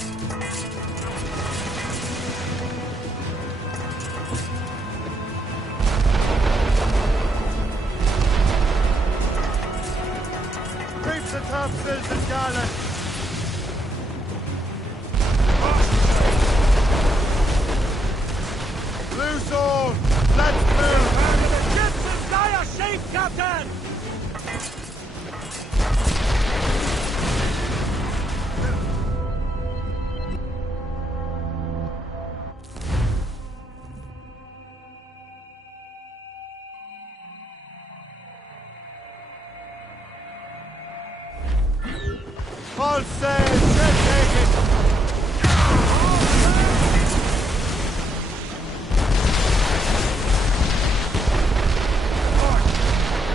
Creeps the topsails and gallant! Loose all! Let's move! The ship's in dire shape, Captain! All sail! Ship taken!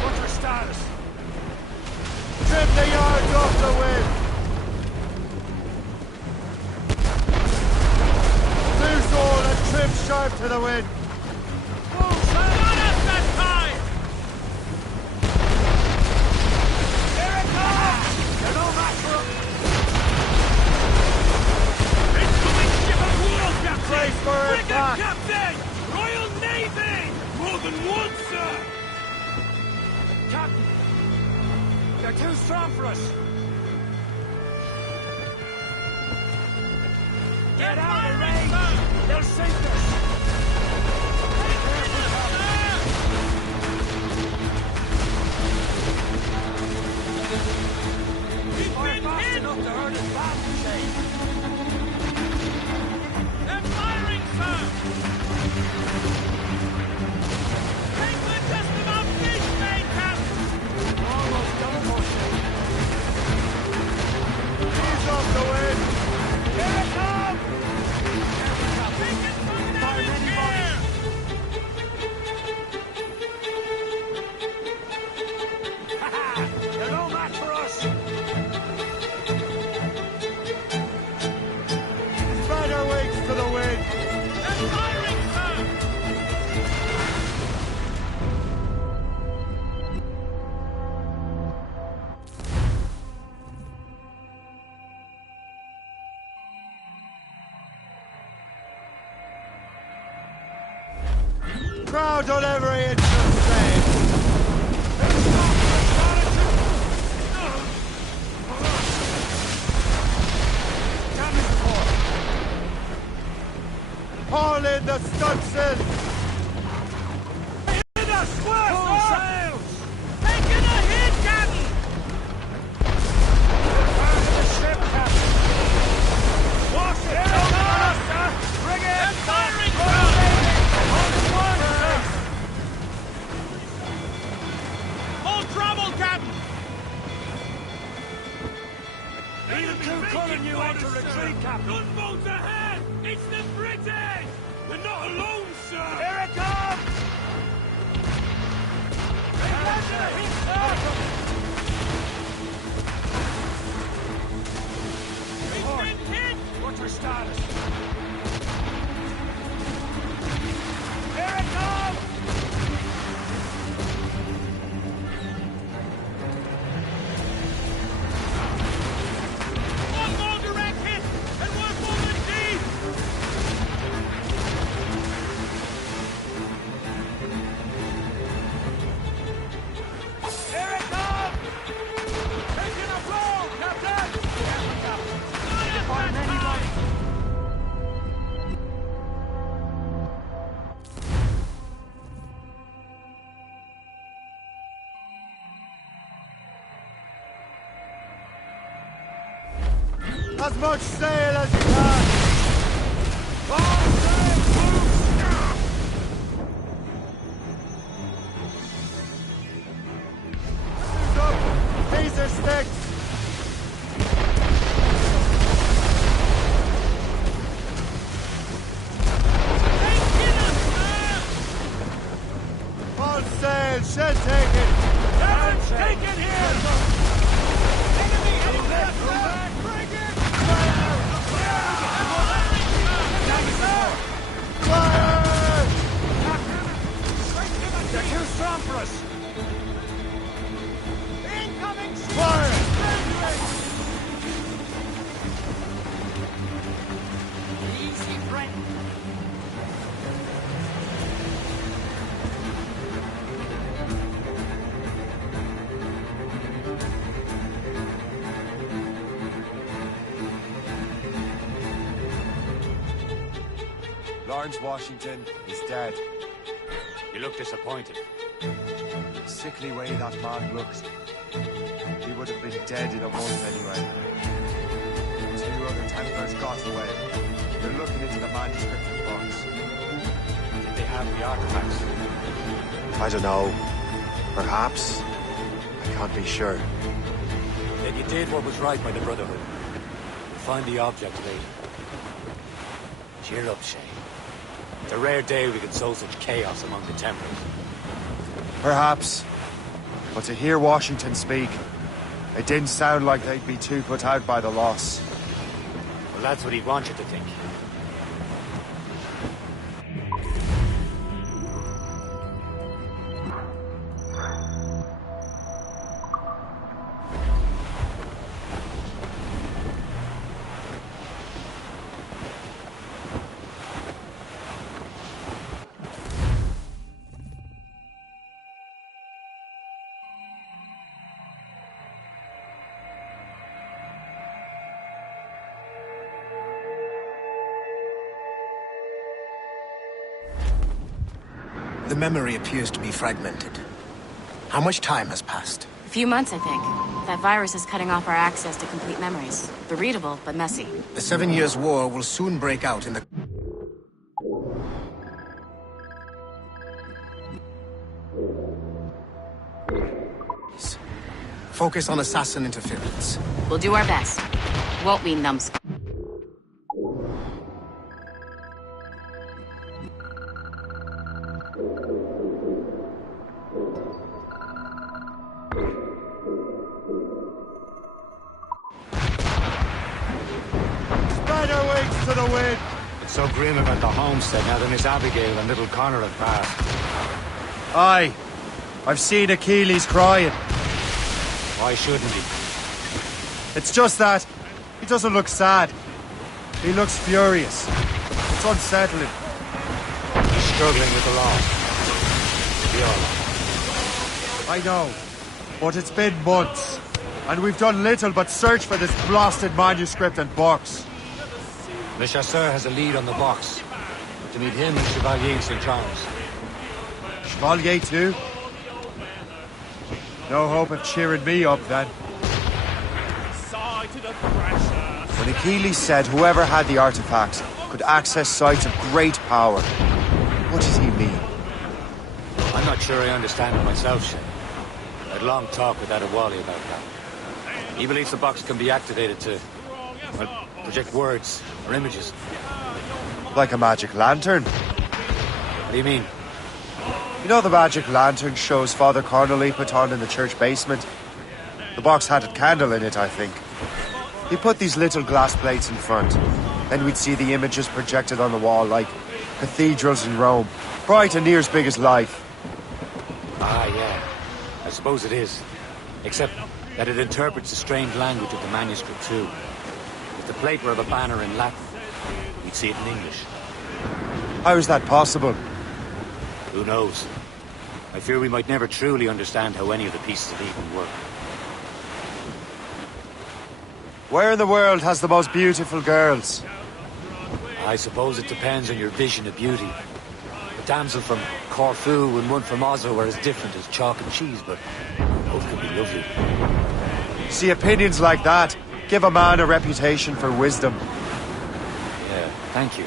What's our status? Trim the yards off the wind! Loose all and trim sharp to the wind! Move, sir! Not at that time! Here it comes! They're no match for us! Incoming ship of war, Captain! Brace for Frigate, attack! Captain! Royal Navy! More than one, sir! Captain! They're too strong for us! Get out of range! They'll sink us! We've been fast enough to hurt us back, Shane. They're firing, sir! England just about finished, main Captain! Almost double motion. Ease off the wind! Here it comes! We can put them in gear! Ha-ha! They're no match for us! Spread our wings to the wind! They're firing, sir! Crowd on every inch of sail! Haul in the stunsail! Hit us! Square sails! too calling you on to retreat, Captain. Gunboats ahead! It's the British! We're not alone, sir! Here it comes! What's your status? Here it comes! One more direct hit, and we're falling deep! Here it comes! Taking a blow, Captain! Fire many boats! As much sail as you can! These are sticks! All sail, shell taken! Heaven's taken here! Enemy heading left, left! Fire! They're too strong for us! Incoming ship! Fire! Easy, friend! Lawrence Washington is dead. You look disappointed. The sickly way that man looks. He would have been dead in a month anyway. 2 other Templars got away. They're looking into the manuscript box. Did they have the artifacts? I don't know. Perhaps. I can't be sure. Then you did what was right by the Brotherhood. Find the object later. Cheer up, Shay. It's a rare day we could sow such chaos among the Templars. Perhaps. But to hear Washington speak, it didn't sound like they'd be too put out by the loss. Well, that's what he'd want you to think. The memory appears to be fragmented. How much time has passed? A few months, I think. That virus is cutting off our access to complete memories. They're readable, but messy. The 7 Years' War will soon break out in the... Focus on assassin interference. We'll do our best. Won't we, numbskull? Spider wings to the wind! It's so grim about the homestead now that Miss Abigail and little Connor have passed. Aye. I've seen Achilles crying. Why shouldn't he? It's just that he doesn't look sad. He looks furious. It's unsettling. He's struggling with the loss. We all are. I know. But it's been months. And we've done little but search for this blasted manuscript and box. Le Chasseur has a lead on the box. To meet him and Chevalier in St. John's. Chevalier too? No hope of cheering me up then. Side to the pressure. When Achilles said whoever had the artifact could access sites of great power, what did he mean? I'm not sure I understand it myself, Shay. I had a long talk with Adewale about that. He believes the box can be activated to Well, project words or images. Like a magic lantern. What do you mean? You know the magic lantern shows Father Connolly put on in the church basement? The box had a candle in it, I think. He put these little glass plates in front. Then we'd see the images projected on the wall like cathedrals in Rome. Bright and near as big as life. Ah, yeah. I suppose it is. Except that it interprets the strange language of the manuscript, too. If the plate were of a banner in Latin, we'd see it in English. How is that possible? Who knows? I fear we might never truly understand how any of the pieces of Eden work. Where in the world has the most beautiful girls? I suppose it depends on your vision of beauty. A damsel from Corfu and one from Oslo are as different as chalk and cheese, but both could be lovely. See, opinions like that give a man a reputation for wisdom. Yeah, thank you.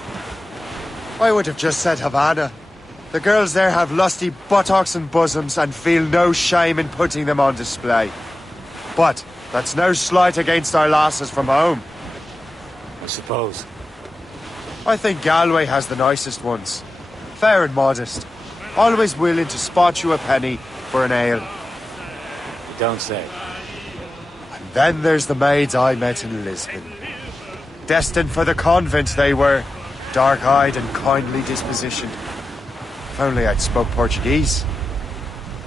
I would have just said Havana. The girls there have lusty buttocks and bosoms and feel no shame in putting them on display. But that's no slight against our lasses from home. I suppose. I think Galway has the nicest ones. Fair and modest. Always willing to spot you a penny for an ale. You don't say. And then there's the maids I met in Lisbon. Destined for the convent they were. Dark-eyed and kindly dispositioned. If only I'd spoke Portuguese.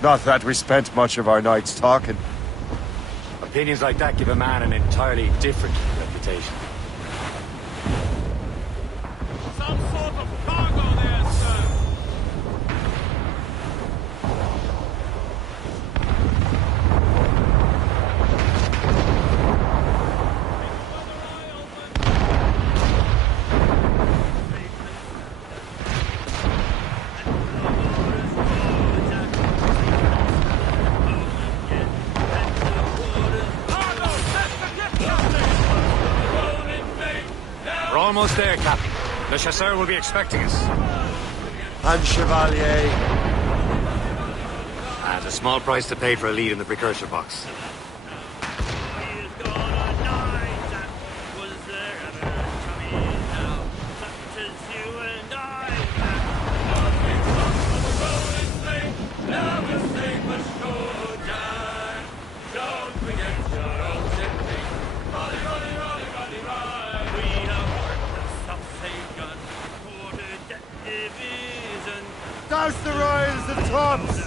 Not that we spent much of our nights talking. Opinions like that give a man an entirely different reputation. Some sort of cargo there, sir. We're almost there, Captain. Le Chasseur will be expecting us. And Chevalier. At a small price to pay for a lead in the precursor box. Douse the royals and tops!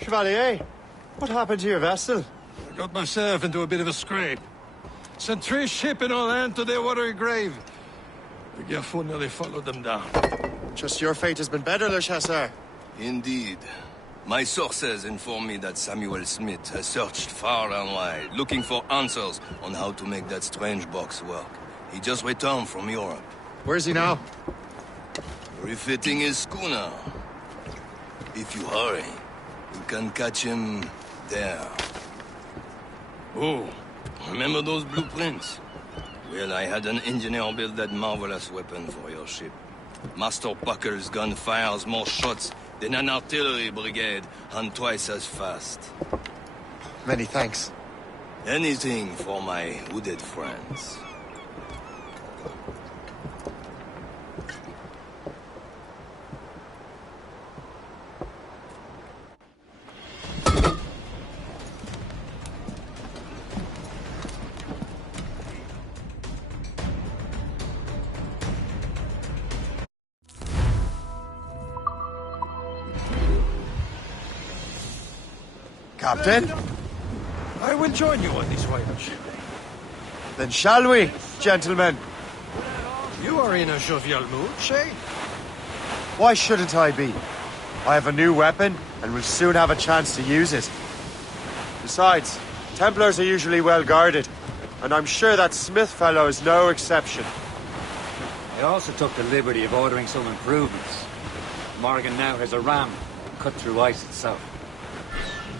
Chevalier, what happened to your vessel? I got myself into a bit of a scrape. Sent 3 ships in our land to their watery grave. The Gerfaut nearly followed them down. Just your fate has been better, Le Chasseur. Indeed. My sources inform me that Samuel Smith has searched far and wide, looking for answers on how to make that strange box work. He just returned from Europe. Where's he now? Refitting his schooner. If you hurry, you can catch him there. Oh, remember those blueprints? Well, I had an engineer build that marvelous weapon for your ship. Master Puckle's gun fires more shots than an artillery brigade, and twice as fast. Many thanks. Anything for my wounded friends. Captain? I will join you on this voyage. Then shall we, gentlemen? You are in a jovial mood, Shay? Why shouldn't I be? I have a new weapon, and will soon have a chance to use it. Besides, Templars are usually well guarded, and I'm sure that Smith fellow is no exception. I also took the liberty of ordering some improvements. Morgan now has a ram cut through ice itself.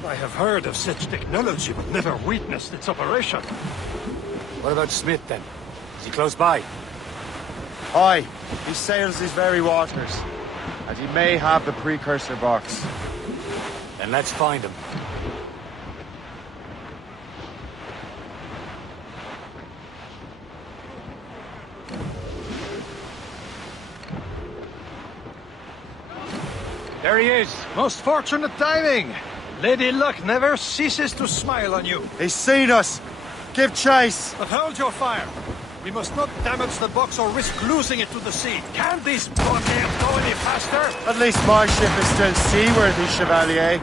I have heard of such technology, but never witnessed its operation. What about Smith, then? Is he close by? Aye, he sails these very waters, and he may have the precursor box. Then let's find him. There he is. Most fortunate timing. Lady Luck never ceases to smile on you. He's seen us. Give chase. But hold your fire. We must not damage the box or risk losing it to the sea. Can this blockade go any faster? At least my ship is still seaworthy, Chevalier.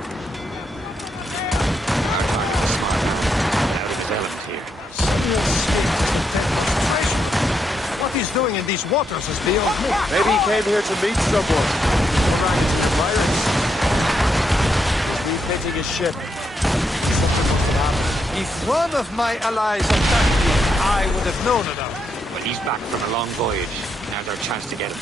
What he's doing in these waters is beyond me. Maybe he came here to meet someone. Or ran into the pirates. He's hitting his ship. Something must have happened. If one of my allies attacked me, I would have known about it. But he's back from a long voyage. Now's our chance to get him.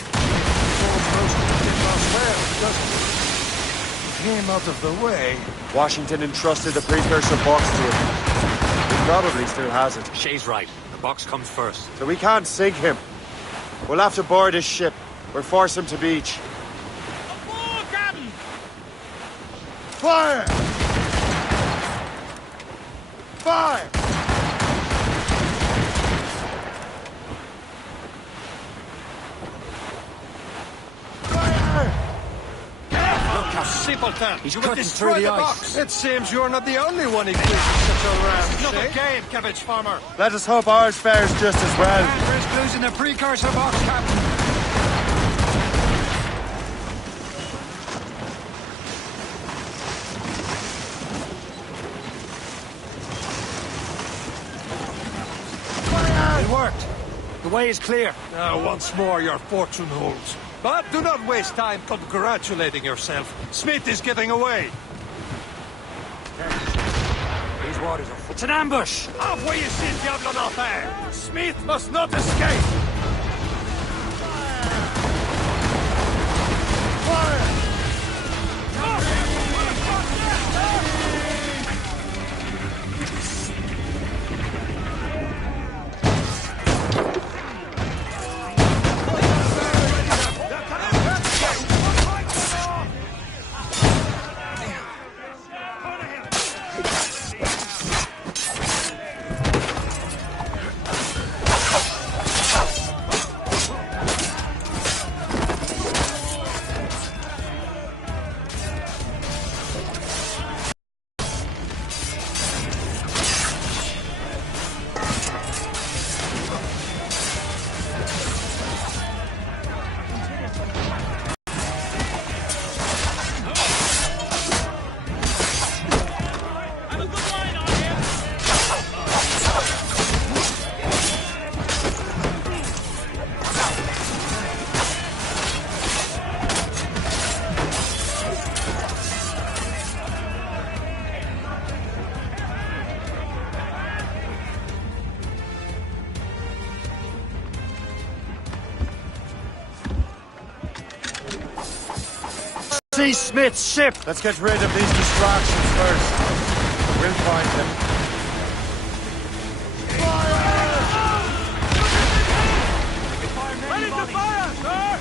Came out of the way. Washington entrusted the precursor box to him. He probably still has it. Shay's right. The box comes first. So we can't sink him. We'll have to board his ship or force him to beach. Aboard, Captain! Fire! Fire! Look how simpleton! He's You cutting will destroy through the the ice. box! It seems you're not the only one equipped with such a ram. It's not a game, cabbage farmer. Let us hope ours fares just as well. Risk losing the precursor box, Captain. It worked. The way is clear. Now, once more, your fortune holds. But do not waste time congratulating yourself. Smith is getting away. These waters are... It's an ambush! Envoyez ces diables en enfer! Smith must not escape! See Smith's ship! Let's get rid of these distractions first. We'll find him. Ready to fire, sir!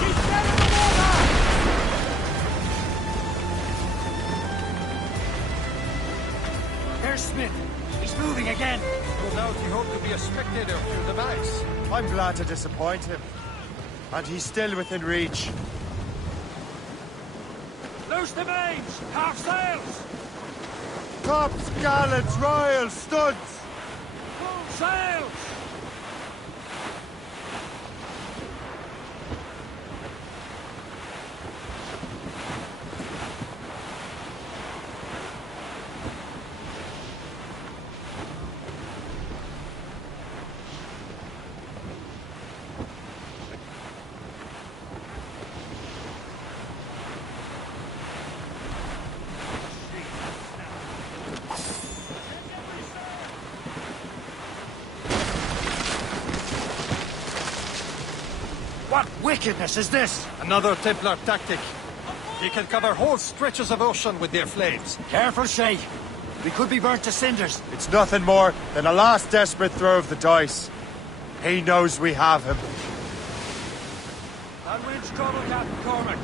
She's dead in the water! There's Smith. He's moving again. No doubt he hoped to be a spectator through the night. I'm glad to disappoint him. And he's still within reach. Loose the mains! Half sails! Tops, gallants, royals, studs! Full sails! What wickedness is this? Another Templar tactic. They can cover whole stretches of ocean with their flames. Careful, Shay. We could be burnt to cinders. It's nothing more than a last desperate throw of the dice. He knows we have him. That wind's trouble, Captain Cormac.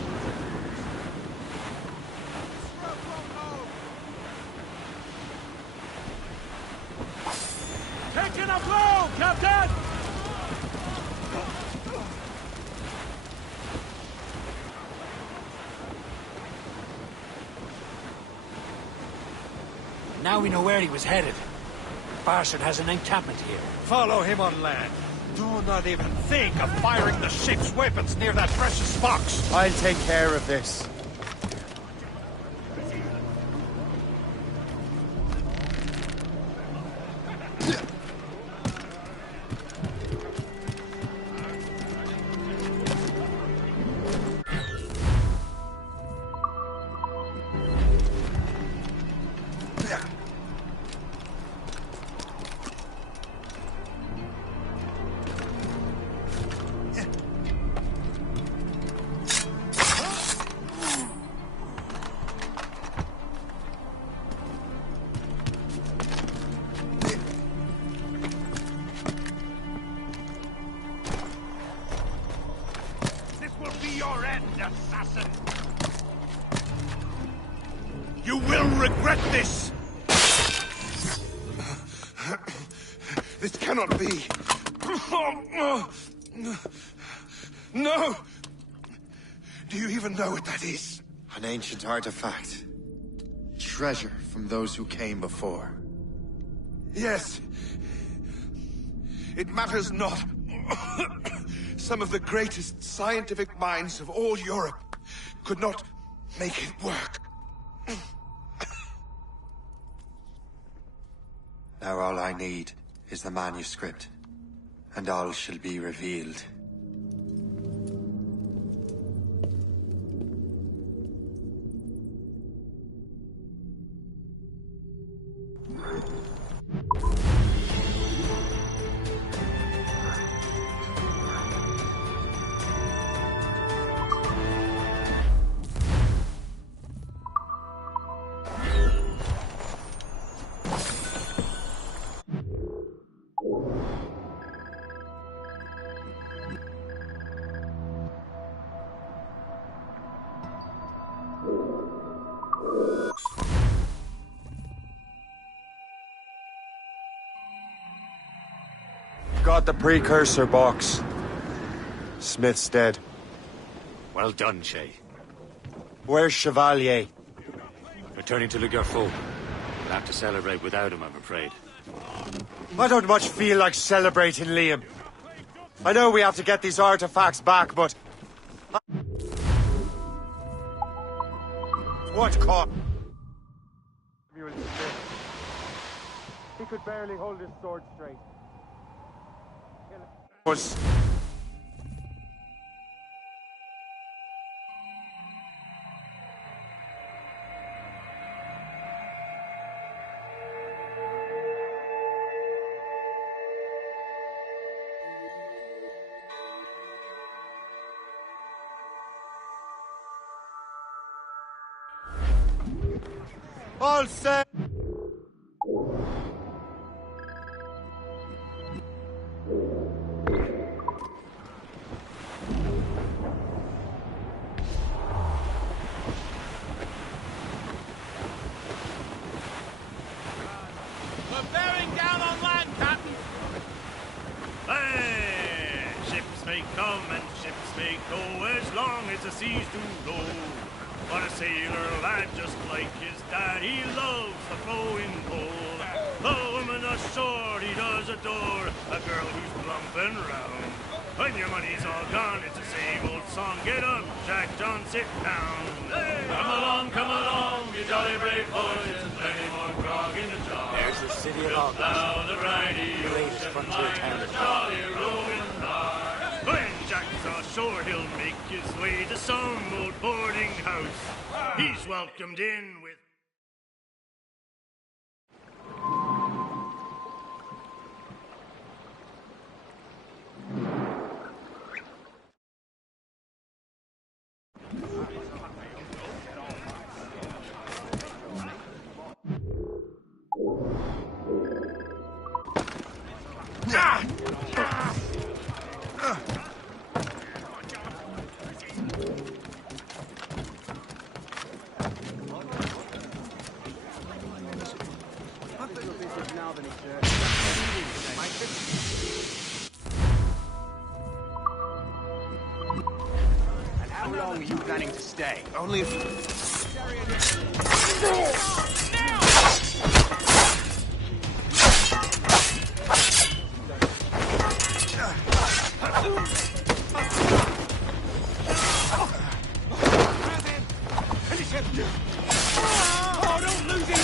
Taking a blow, Captain! Now we know where he was headed. Bastard has an encampment here. Follow him on land. Do not even think of firing the ship's weapons near that precious box. I'll take care of this. You will regret this! This cannot be. No! Do you even know what that is? An ancient artifact. Treasure from those who came before. Yes. It matters not. Some of the greatest scientific minds of all Europe could not make it work. Now all I need is the manuscript, and all shall be revealed. Got the precursor box. Smith's dead. Well done, Shay. Where's Chevalier? Returning to Le Garfou. We'll have to celebrate without him, I'm afraid. I don't much feel like celebrating, Liam. I know we have to get these artifacts back, but... What cost? He could barely hold his sword straight. Was... All set! We're bearing down on land, Captain! Hey! Ships may come and ships may go as long as the seas do roll. But a sailor lad just like his dad, he loves the flowing pole. The woman ashore he does adore, a girl who's plump and round. When your money's all gone, it's the same old song. Get up, Jack John, sit down. Hey! Come along, you jolly brave boys. There's plenty more grog in the jar. There's the city of August. Now the The latest frontier town of jolly rolling hard. When Jack's ashore, he'll make his way to some old boarding house. He's welcomed in with And how long are you planning to stay? Only if... Oh, don't lose him!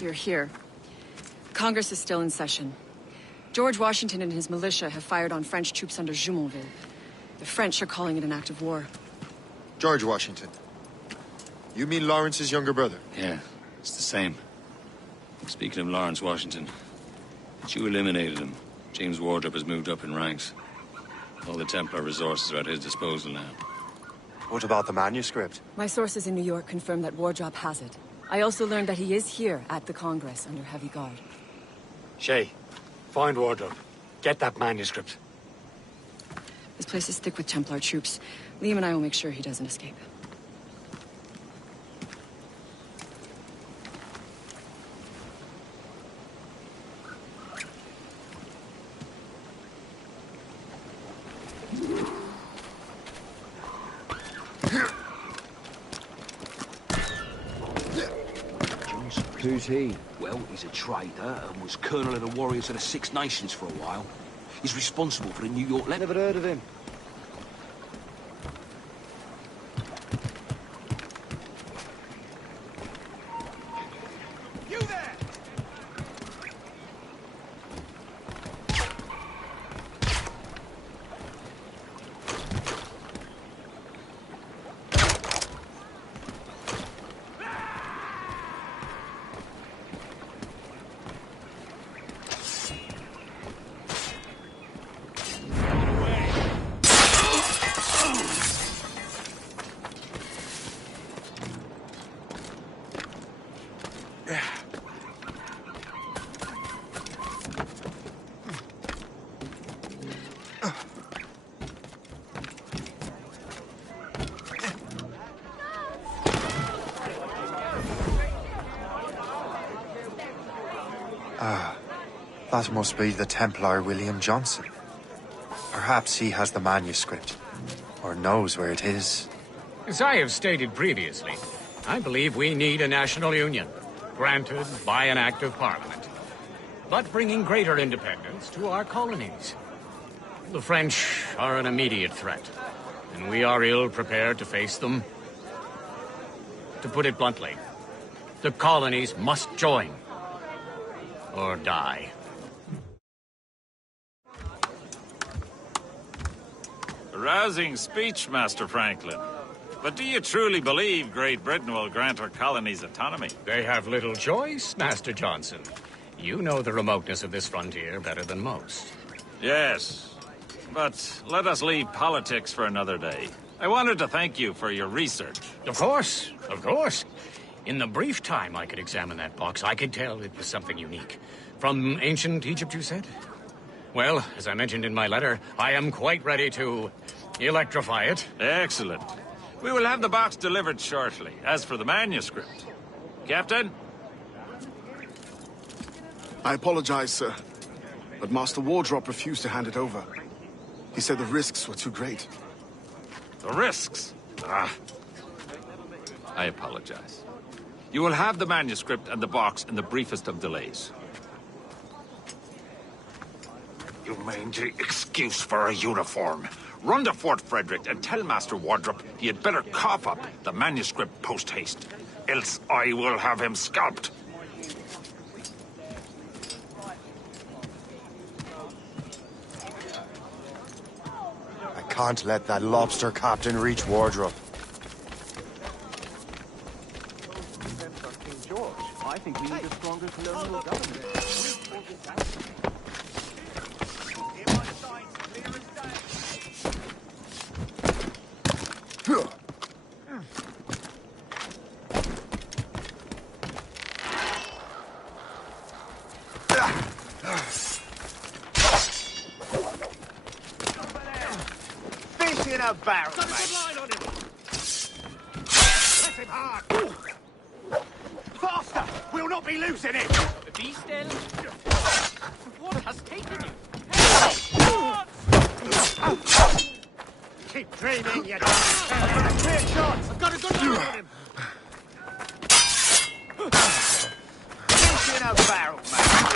You're here. Congress is still in session. George Washington and his militia have fired on French troops under Jumonville. The French are calling it an act of war. George Washington. You mean Lawrence's younger brother? Yeah, it's the same. Speaking of Lawrence Washington, but you eliminated him. James Wardrop has moved up in ranks. All the Templar resources are at his disposal now. What about the manuscript? My sources in New York confirm that Wardrop has it. I also learned that he is here at the Congress under heavy guard. Shay, find Wardrop. Get that manuscript. This place is thick with Templar troops. Liam and I will make sure he doesn't escape. Who's he? Well, he's a trader and was colonel of the Warriors of the Six Nations for a while. He's responsible for the New York... Never heard of him. You there! That must be the Templar William Johnson. Perhaps he has the manuscript, or knows where it is. As I have stated previously, I believe we need a national union, granted by an act of parliament, but bringing greater independence to our colonies. The French are an immediate threat, and we are ill prepared to face them. To put it bluntly, the colonies must join, or die. A rousing speech, Master Franklin. But do you truly believe Great Britain will grant her colonies autonomy? They have little choice, Master Johnson. You know the remoteness of this frontier better than most. Yes, but let us leave politics for another day. I wanted to thank you for your research. Of course, of course. In the brief time I could examine that box, I could tell it was something unique. From ancient Egypt, you said? Well, as I mentioned in my letter, I am quite ready to electrify it. Excellent. We will have the box delivered shortly. As for the manuscript... Captain? I apologize, sir. But Master Wardrop refused to hand it over. He said the risks were too great. The risks? Ah. I apologize. You will have the manuscript and the box in the briefest of delays. You mangy excuse for a uniform. Run to Fort Frederick and tell Master Wardrop he had better cough up the manuscript post-haste. Else I will have him scalped. I can't let that lobster captain reach Wardrop. King George. I think we need a stronger colonial government. Fish in a barrel, mate. Press him hard. Faster! We'll not be losing it! Be still. What has taken you? Keep dreaming, you damn clear shot! I've got a good line on him. Fish in a barrel, mate.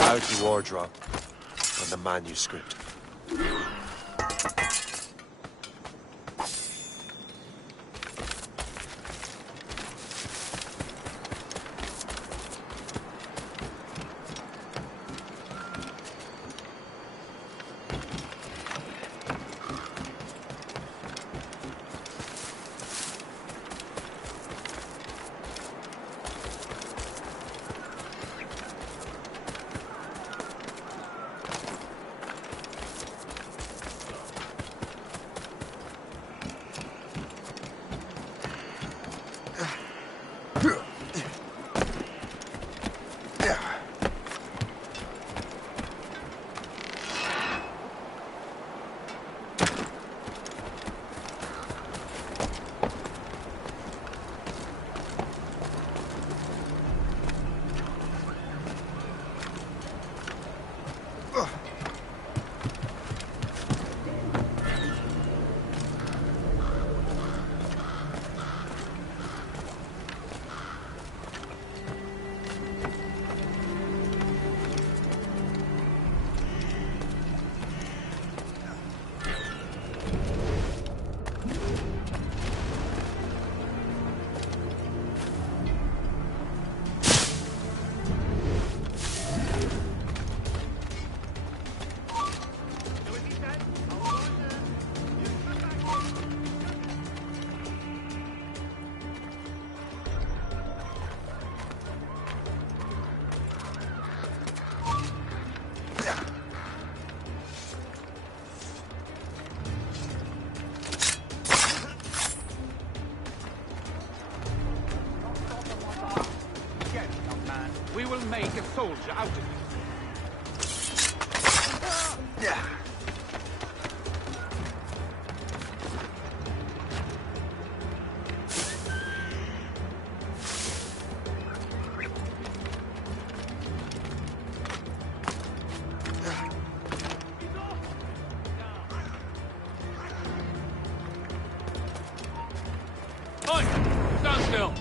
Out to Wardrop on the manuscript. We will make a soldier out of you. Yeah. Oi! Stand still!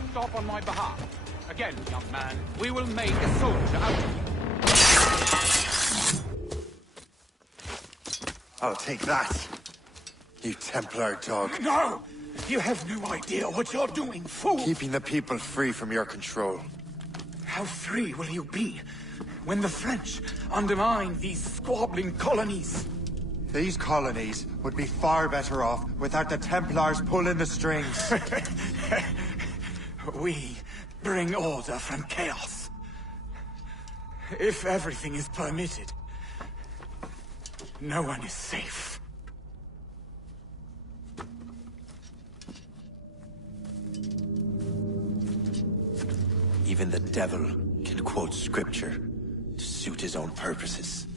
not stop on my behalf. Again, young man, we will make a soldier out of you. I'll take that, you Templar dog. No! You have no idea what you're doing, fool! Keeping the people free from your control. How free will you be when the French undermine these squabbling colonies? These colonies would be far better off without the Templars pulling the strings. We bring order from chaos. If everything is permitted, no one is safe. Even the devil can quote scripture to suit his own purposes.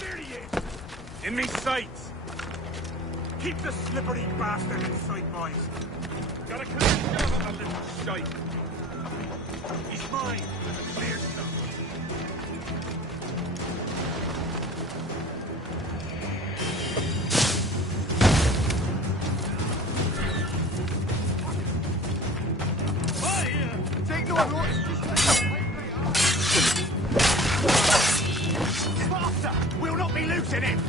There he is! In me sights! Keep the slippery bastard in sight, boys. Gotta clear the job of a little shite. He's mine. Clear stuff. Take no notice. Faster! We'll not be losing him!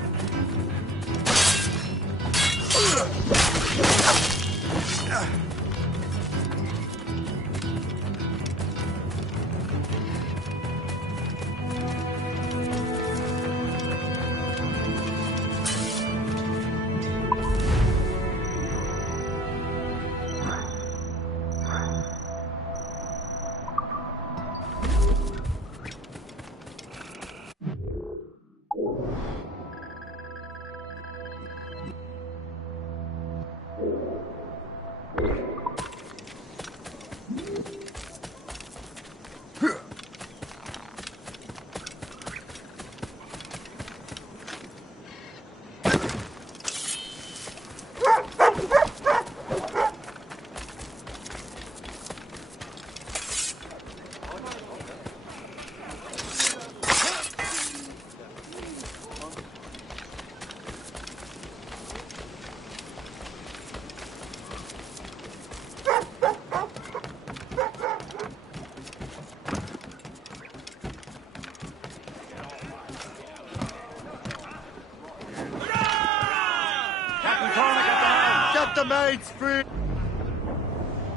The maid's free!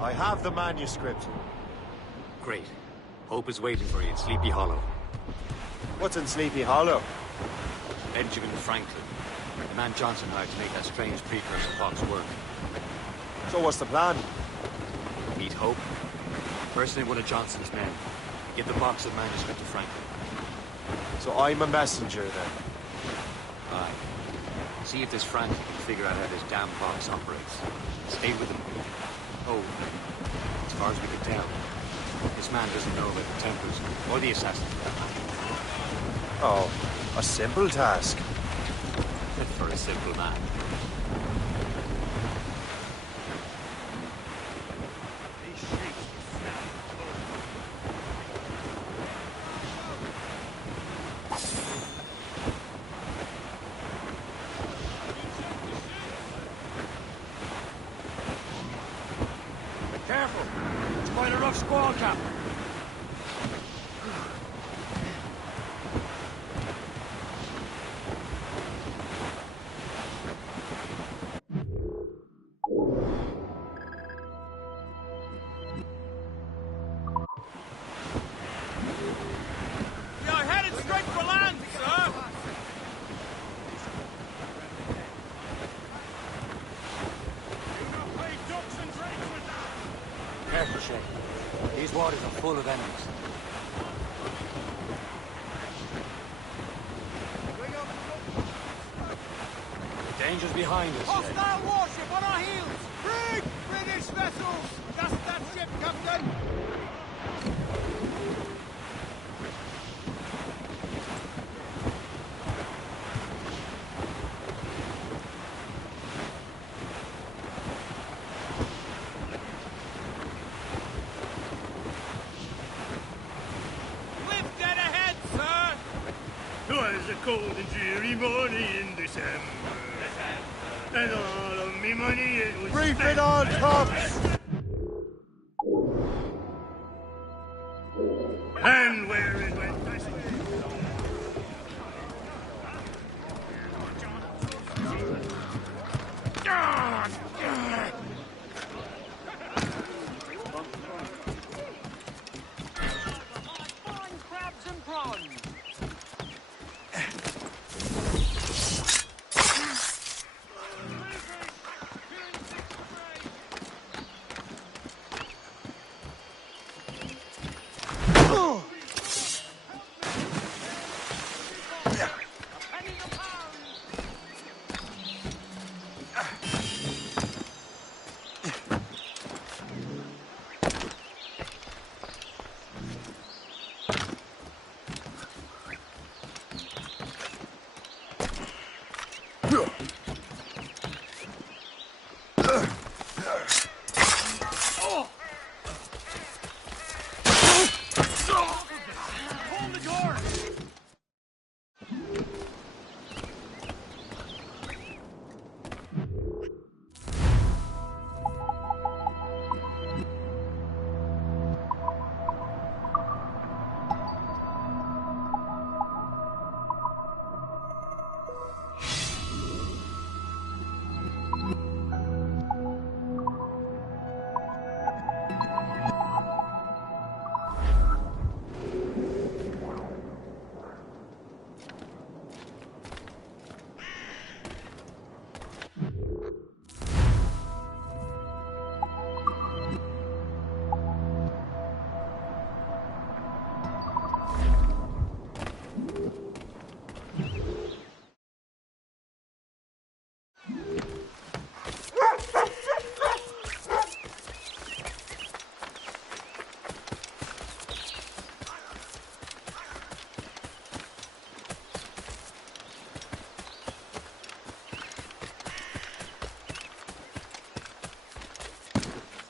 I have the manuscript. Great. Hope is waiting for you in Sleepy Hollow. What's in Sleepy Hollow? Benjamin Franklin. The man Johnson hired to make that strange precursor box work. So what's the plan? Meet Hope. Personate one of Johnson's men. Give the box of manuscript to Franklin. So I'm a messenger then? Aye. See if this Franklin can figure out how this damn box operates. Stay with him. Oh, as far as we can tell, this man doesn't know about the Templars or the Assassins. Oh, a simple task. For a simple man. Careful! It's quite a rough squall, Captain. We are headed straight for land, sir! Careful, Shay. These waters are full of enemies. The danger's behind us, Shay. Hostile warship on our heels! Brig! British vessels! That's that ship, Captain! To his was a cold and dreary morning in December. And all of me money it was Brief it on, Tops! And where it went, I swear. Crabs and prawns!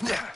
There.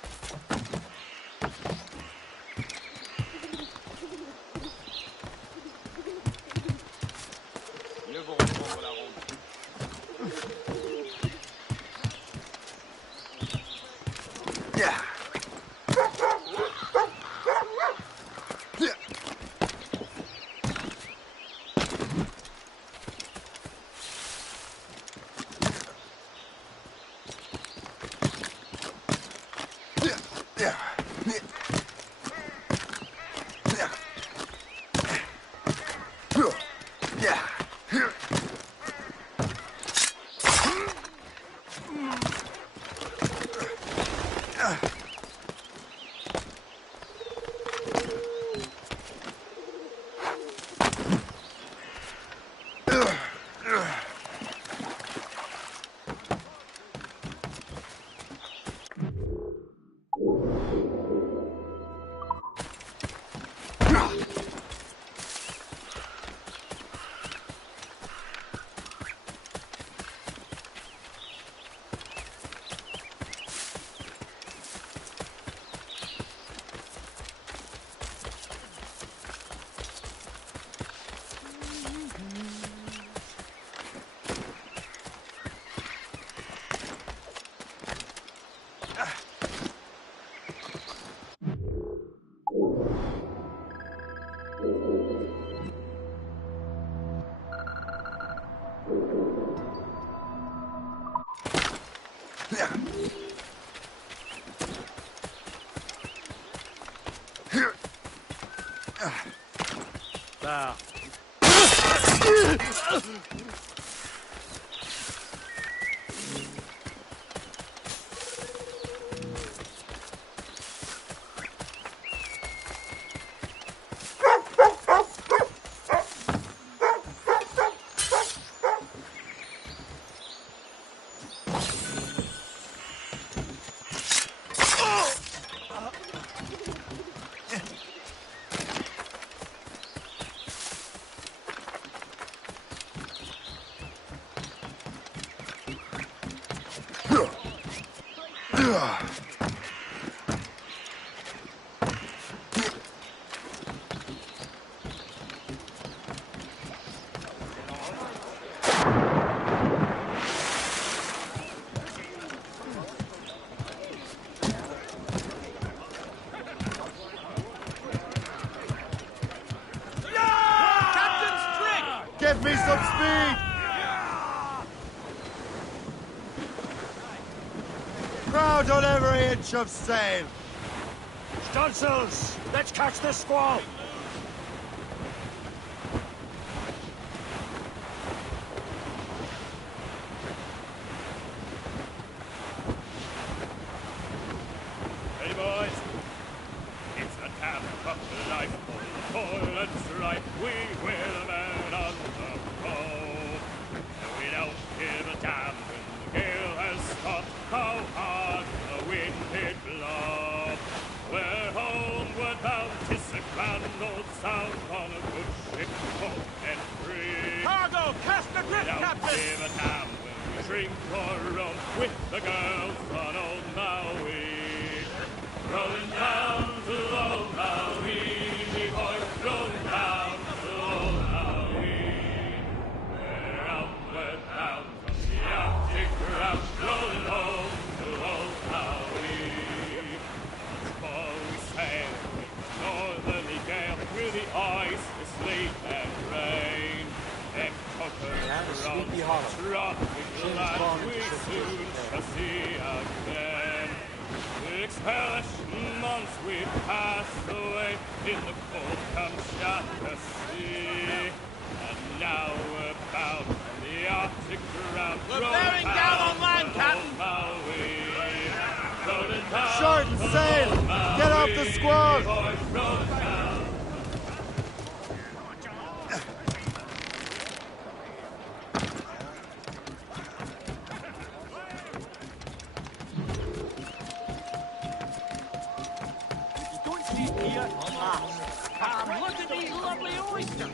me some speed! Crowd on every inch of sail! Stunsails! Let's catch this squall! Hey boys, it's the time of life, full and strife. We will man on the road. We don't give a damn when the gale has stopped. How hard the wind did blow. We're homeward bound, 'tis a grand old sound on a good ship, home and free. Cargo, cast the drift, We don't Captain! give a damn when we drink or rum with the girls on old Maui. Rolling down to old Maui, we boys, rolling down to old Maui. We're outward bound from the Arctic ground, rolling home to old Maui. Once more we sail with the northerly gale, with the ice, the sleet and rain. Them tuckers from the tropical land we soon shall see again. Expellish months we passed away in the cold Kamchatka Sea. And now we're bound from the Arctic ground. We're bearing down on land, Captain! Shorten sail! Get off the squall! Look at these lovely oysters!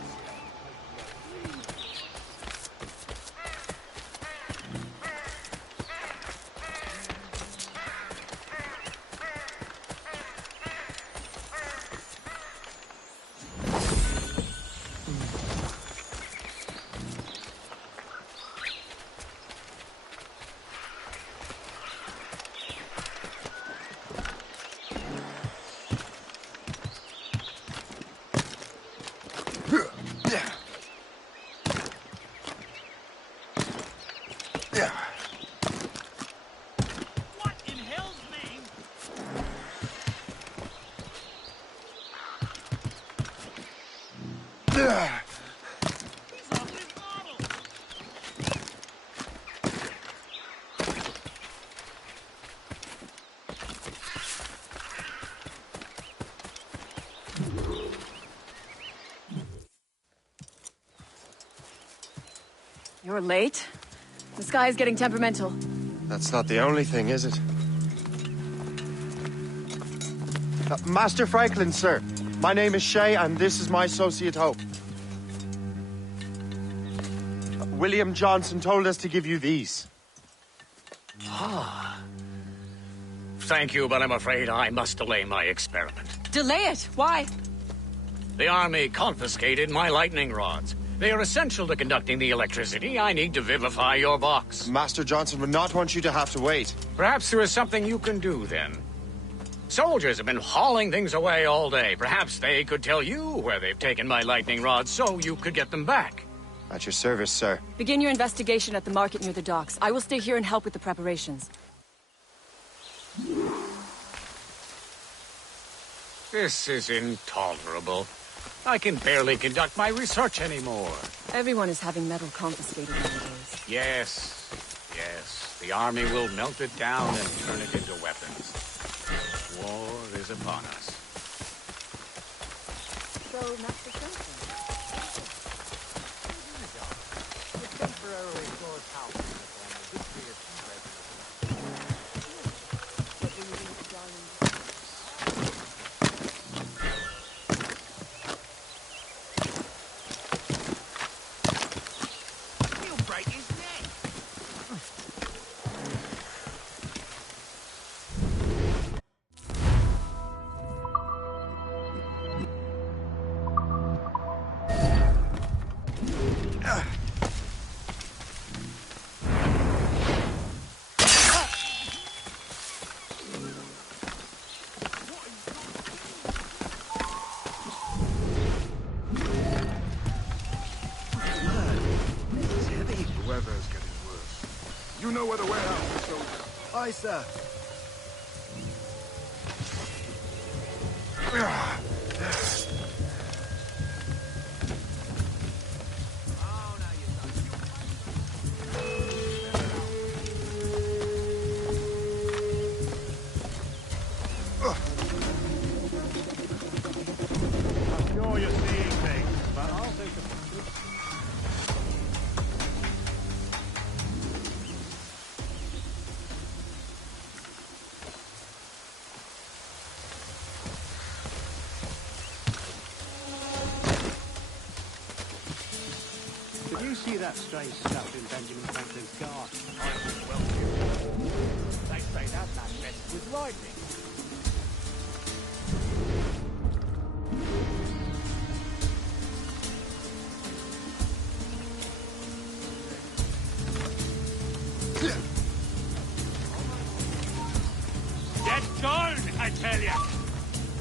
What in hell's name? You're late. The sky is getting temperamental. That's not the only thing, is it? Master Franklin, sir. My name is Shay, and this is my associate Hope. William Johnson told us to give you these. Ah. Thank you, but I'm afraid I must delay my experiment. Delay it? Why? The army confiscated my lightning rods. They are essential to conducting the electricity I need to vivify your box. Master Johnson would not want you to have to wait. Perhaps there is something you can do, then. Soldiers have been hauling things away all day. Perhaps they could tell you where they've taken my lightning rods so you could get them back. At your service, sir. Begin your investigation at the market near the docks. I will stay here and help with the preparations. This is intolerable. I can barely conduct my research anymore. Everyone is having metal confiscated nowadays. Yes, yes. The army will melt it down and turn it into weapons. War is upon us. So, Master Johnson. Temporarily closed house and a good deal of What do you think, darling? He'll break his neck! you know where the warehouse is, soldier? Aye, sir. I'm sure you're seeing things, but I'll take a Did you see that strange stuff in Benjamin Franklin's garden? I was well curious. They say that man messed with lightning. Get going, I tell ya!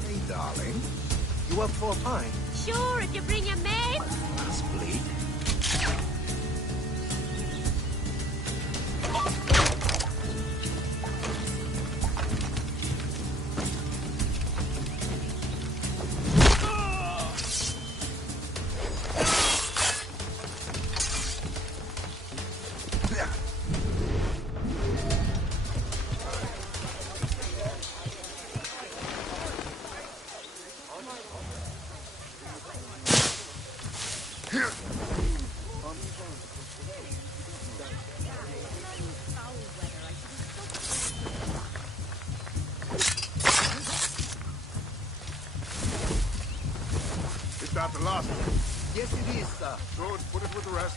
Hey, darling. You up for a pint? Sure, if you bring your maid. That's bleak. Is that the last one? Yes, it is, sir. Good, put it with the rest.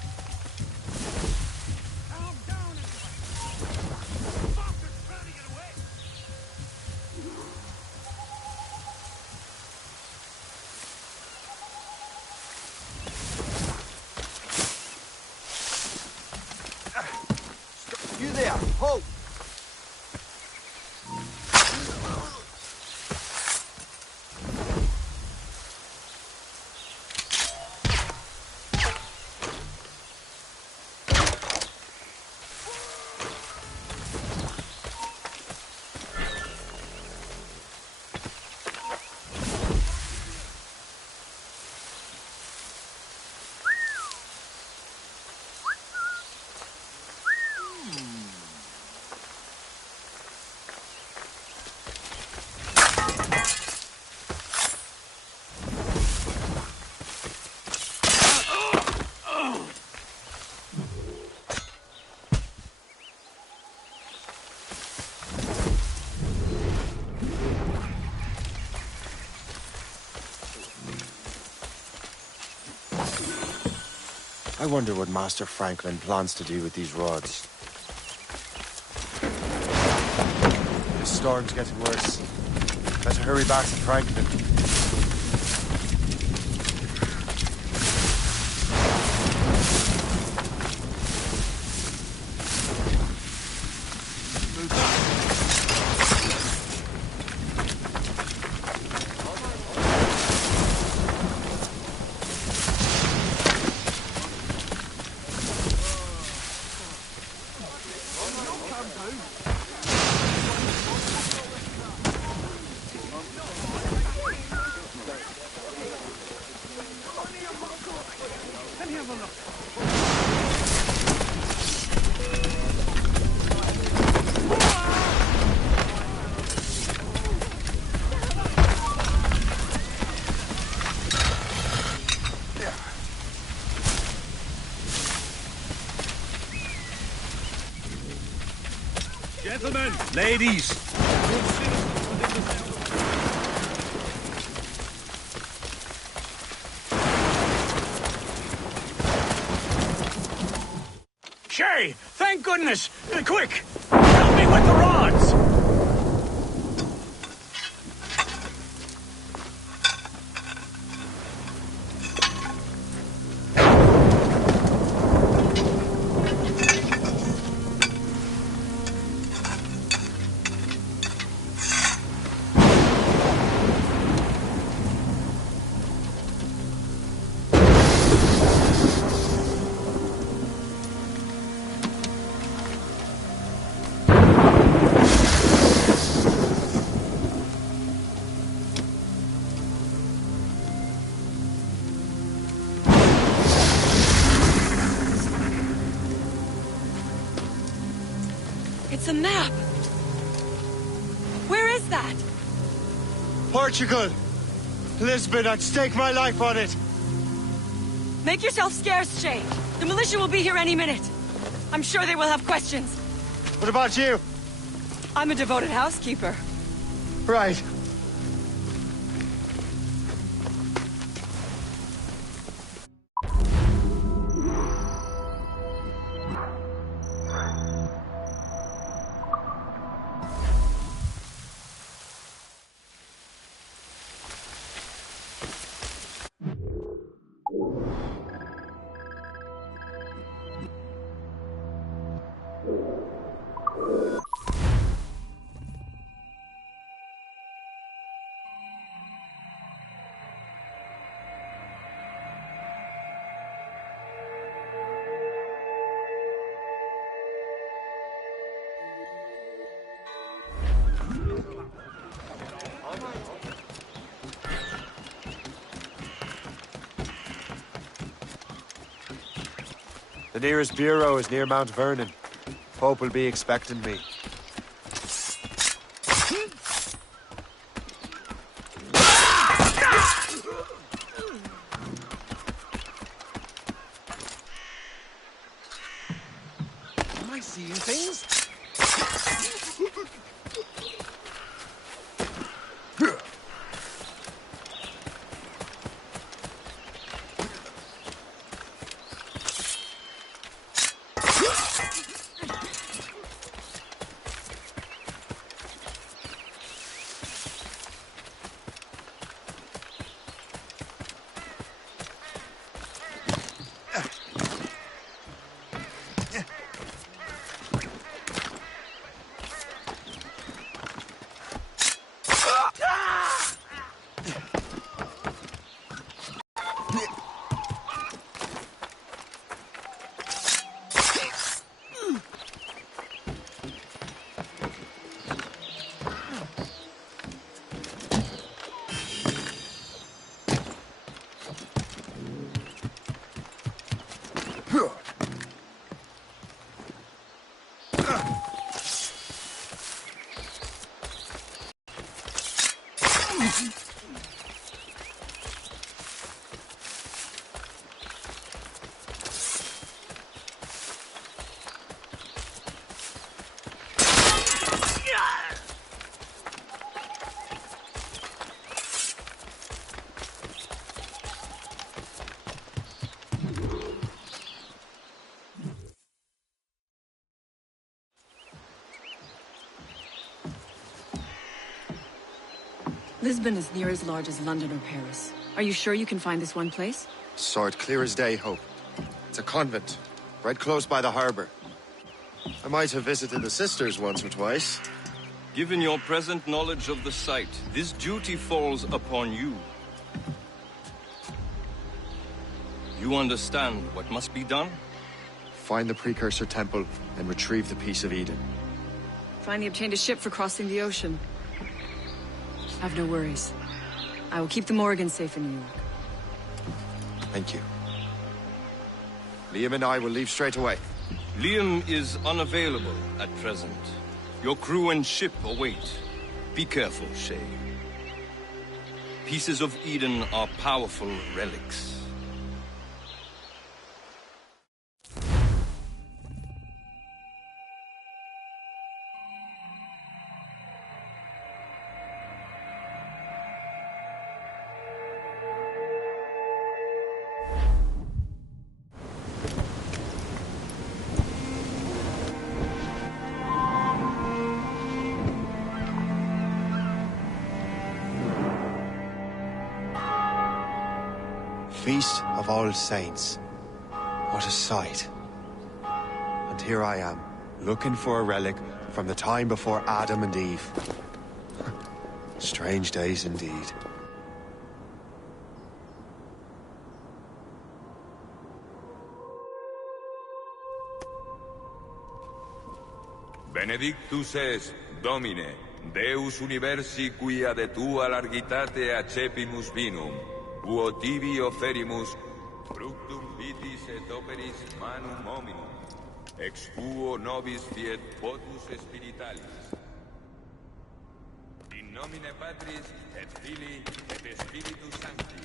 You there, halt! I wonder what Master Franklin plans to do with these rods. This storm's getting worse. Better hurry back to Franklin. Gentlemen, ladies. Shay, thank goodness! Quick! Help me with the rods! It's a map! Where is that? Portugal! Lisbon, I'd stake my life on it! Make yourself scarce, Shay. The militia will be here any minute. I'm sure they will have questions. What about you? I'm a devoted housekeeper. Right. The nearest bureau is near Mount Vernon. Pope will be expecting me. Am I seeing things? Lisbon is near as large as London or Paris. Are you sure you can find this one place? Saw it clear as day, Hope. It's a convent, right close by the harbor. I might have visited the sisters once or twice. Given your present knowledge of the site, this duty falls upon you. You understand what must be done? Find the Precursor Temple and retrieve the Piece of Eden. Finally obtained a ship for crossing the ocean. Have no worries. I will keep the Morrigan safe in New York. Thank you. Liam and I will leave straight away. Liam is unavailable at present. Your crew and ship await. Be careful, Shay. Pieces of Eden are powerful relics. Feast of All Saints. What a sight. And here I am, looking for a relic from the time before Adam and Eve. Strange days indeed. Benedictus es, Domine, Deus universi quia de tua largitate accepimus vinum, uo tibi oferimus fructum vitis et operis manum hominum, Ex tuo nobis fiet potus spiritualis. In nomine Patris et Filii et Spiritus Sancti.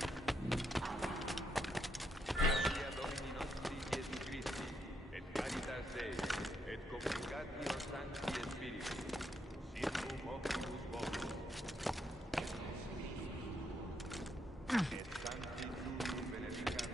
Gratia Domini nostri Iesu Christi, et caritas Dei, et communicatio Sancti Spiritus, sincum omnibus vobis. Et Sancti Tuum benedicat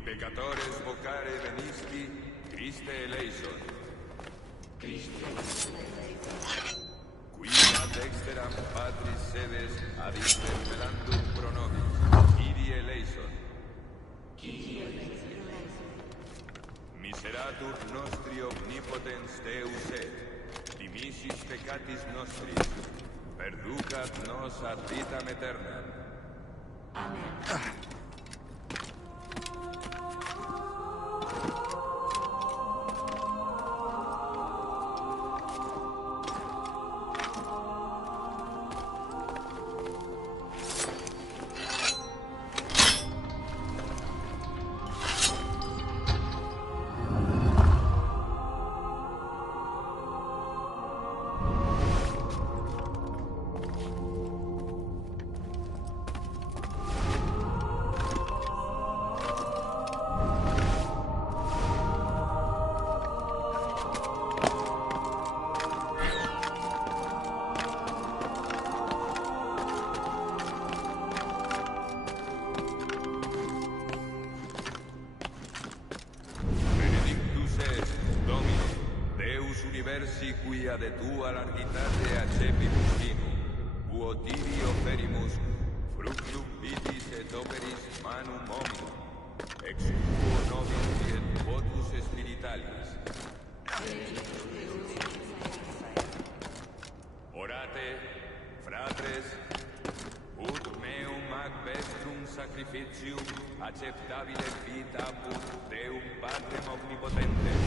peccatores vocare venisti, Christe eleison. Qui ad exteram Patris sedes ad interpellandum pro nobis, Kyrie eleison. Miseratur nostri omnipotens Deus et, dimissis peccatis nostris, perducat nos ad vitam aeternam. Amen. Universi quia de tua largitate accepimus vinum, quo tibi oferimus, fructum vitis et operis manum hominum, ex quo nobis et votus spiritualis. Orate, fratres, ut meum ac vestrum sacrificium acceptabile vita apud Deum Patrem omnipotentem.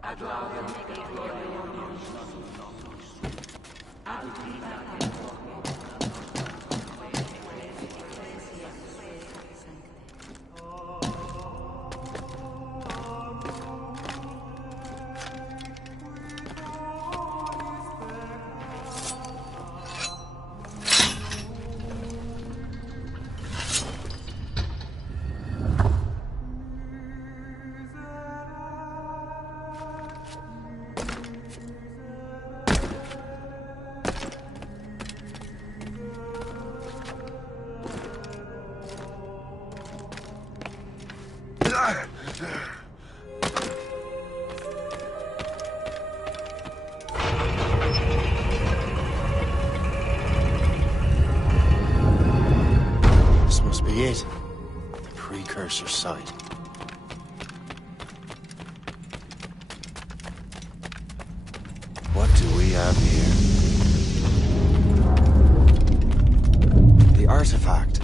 Ad laudem et gloriam nostrum, ad vitam This must be it. The precursor site. What do we have here? The artifact.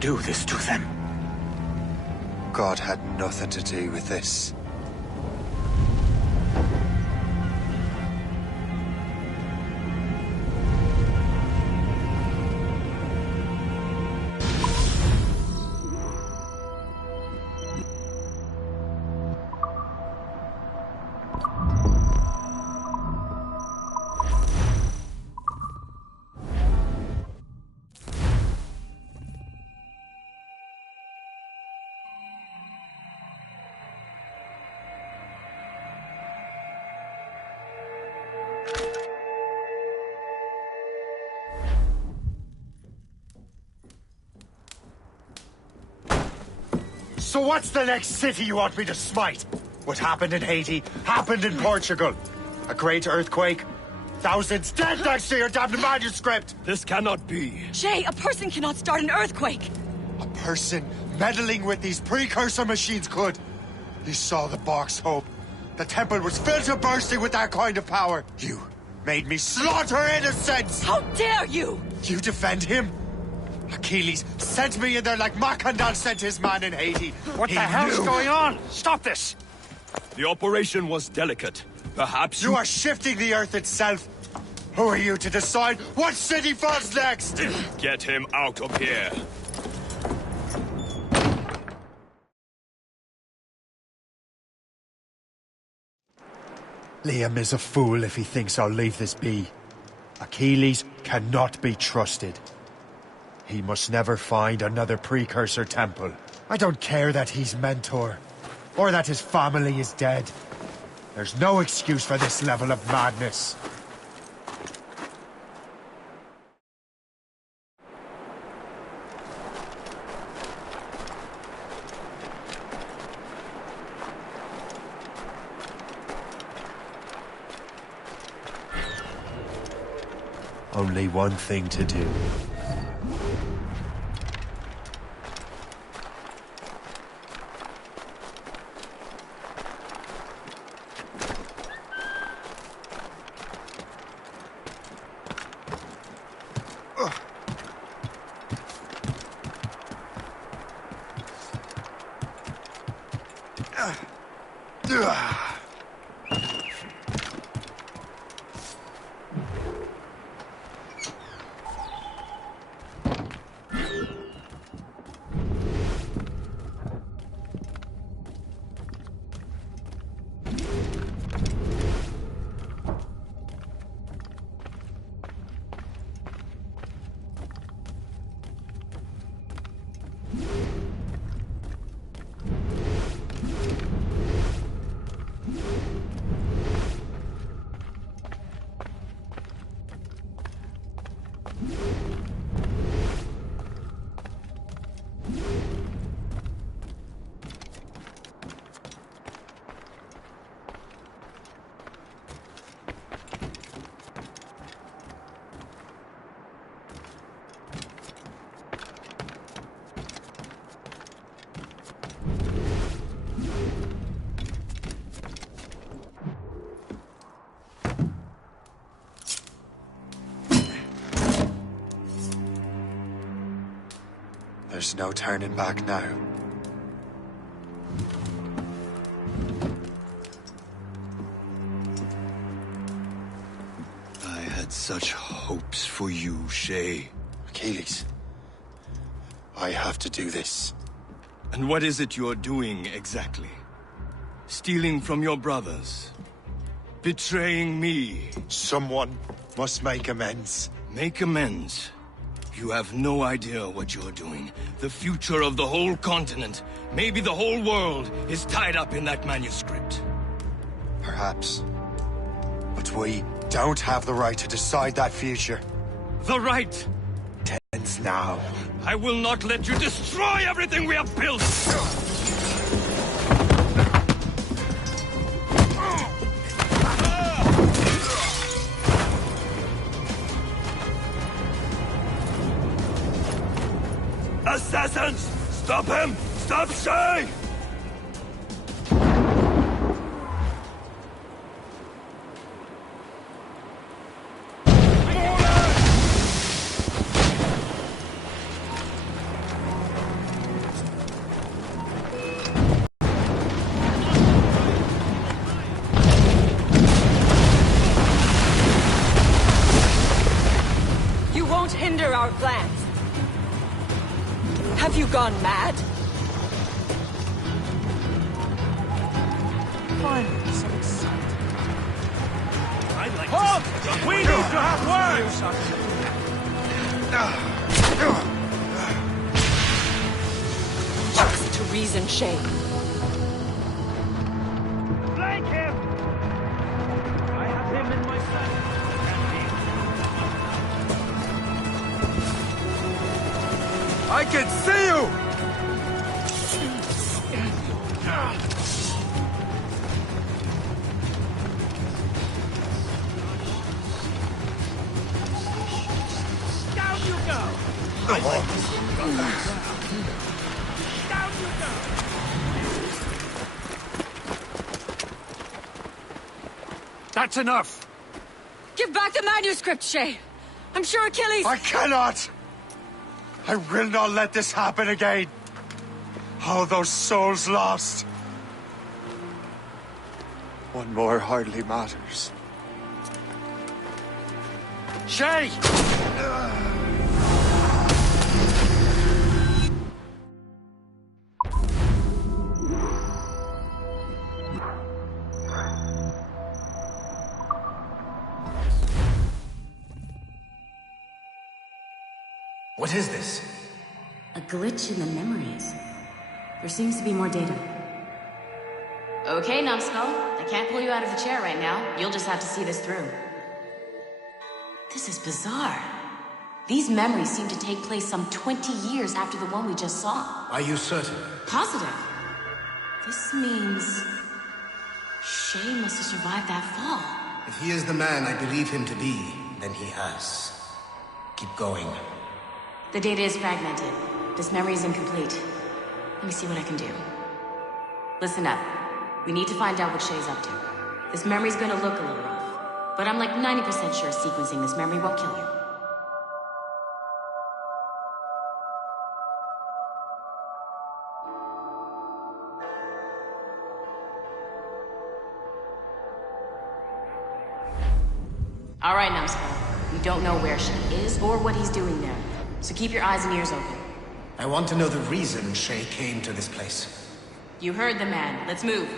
do this to them? God had nothing to do with this. So what's the next city you want me to smite? What happened in Haiti happened in Portugal. A great earthquake. Thousands dead thanks to your damned manuscript! This cannot be. Shay, a person cannot start an earthquake! A person meddling with these precursor machines could. You saw the box, Hope. The temple was filled to bursting with that kind of power. You made me slaughter innocents! How dare you! You defend him? Achilles sent me in there like Macandal sent his man in Haiti. What the hell's going on? Stop this! The operation was delicate. Perhaps you are shifting the earth itself. Who are you to decide what city falls next? Get him out of here. Liam is a fool if he thinks I'll leave this be. Achilles cannot be trusted. He must never find another precursor temple. I don't care that he's mentor, or that his family is dead. There's no excuse for this level of madness. Only one thing to do. There's no turning back now. I had such hopes for you, Shay. Achilles, I have to do this. And what is it you're doing exactly? Stealing from your brothers? Betraying me? Someone must make amends. Make amends? You have no idea what you're doing. The future of the whole continent, maybe the whole world, is tied up in that manuscript. Perhaps. But we don't have the right to decide that future. The right! Ends now. I will not let you destroy everything we have built! Assassins! Stop him! Stop Shay! our plans. Have you gone mad? Finally, some excitement. I'd like to... We need to have words! Just to reason, Shay. Flank him! I have him in my sight. I can see you! Down you go! I like this. Down you go! That's enough! Give back the manuscript, Shay! I'm sure Achilles... I cannot! I will not let this happen again! All those souls lost! One more hardly matters. Shay! What is this? A glitch in the memories. There seems to be more data. Okay, Numbskull. I can't pull you out of the chair right now. You'll just have to see this through. This is bizarre. These memories seem to take place some 20 years after the one we just saw. Are you certain? Positive. This means... Shay must have survived that fall. If he is the man I believe him to be, then he has. Keep going. The data is fragmented. This memory is incomplete. Let me see what I can do. Listen up. We need to find out what Shay's up to. This memory's gonna look a little rough, but I'm like 90% sure sequencing this memory won't kill you. All right, Numbskull. We don't know where Shay is or what he's doing there, so keep your eyes and ears open. I want to know the reason Shay came to this place. You heard the man. Let's move.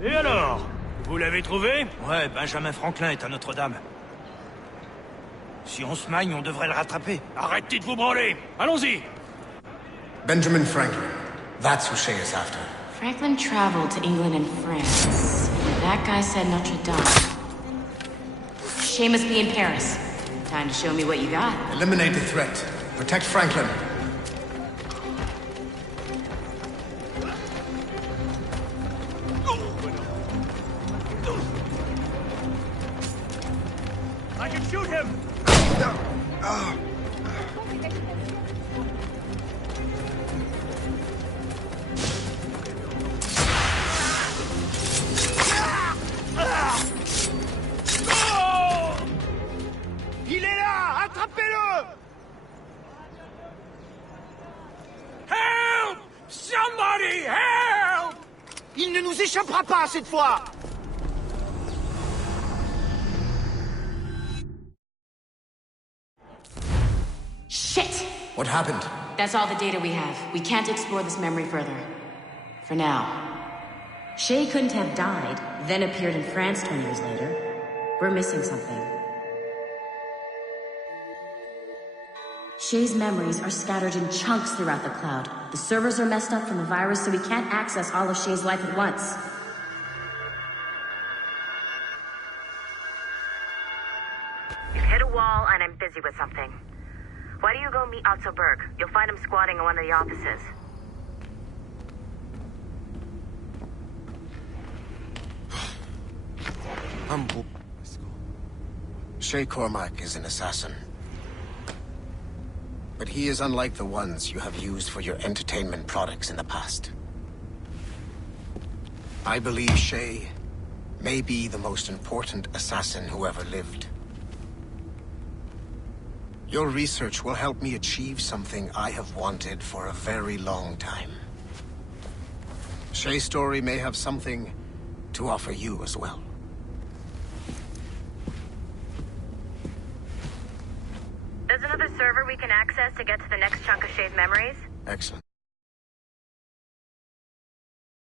Et alors? Vous l'avez trouvé? Ouais, Benjamin Franklin est à Notre-Dame. Si on se magne, on devrait le rattraper. Arrêtez de vous branler! Allons-y! Benjamin Franklin. That's who Shay is after. Franklin traveled to England and France. That guy said Notre Dame. Shay must be in Paris. Time to show me what you got. Eliminate the threat. Protect Franklin. I can shoot him! Il est là! Attrapez-le! Help! Somebody help! Il ne nous échappera pas cette fois! Shit! What happened? That's all the data we have. We can't explore this memory further. For now. Shay couldn't have died, then appeared in France 20 years later. We're missing something. Shay's memories are scattered in chunks throughout the cloud. The servers are messed up from the virus, so we can't access all of Shay's life at once. You've hit a wall, and I'm busy with something. Why don't you go meet Otto Berg? You'll find him squatting in one of the offices. Shay Cormac is an assassin. But he is unlike the ones you have used for your entertainment products in the past. I believe Shay may be the most important assassin who ever lived. Your research will help me achieve something I have wanted for a very long time. Shay's story may have something to offer you as well. There's another server we can access to get to the next chunk of Shay's memories. Excellent.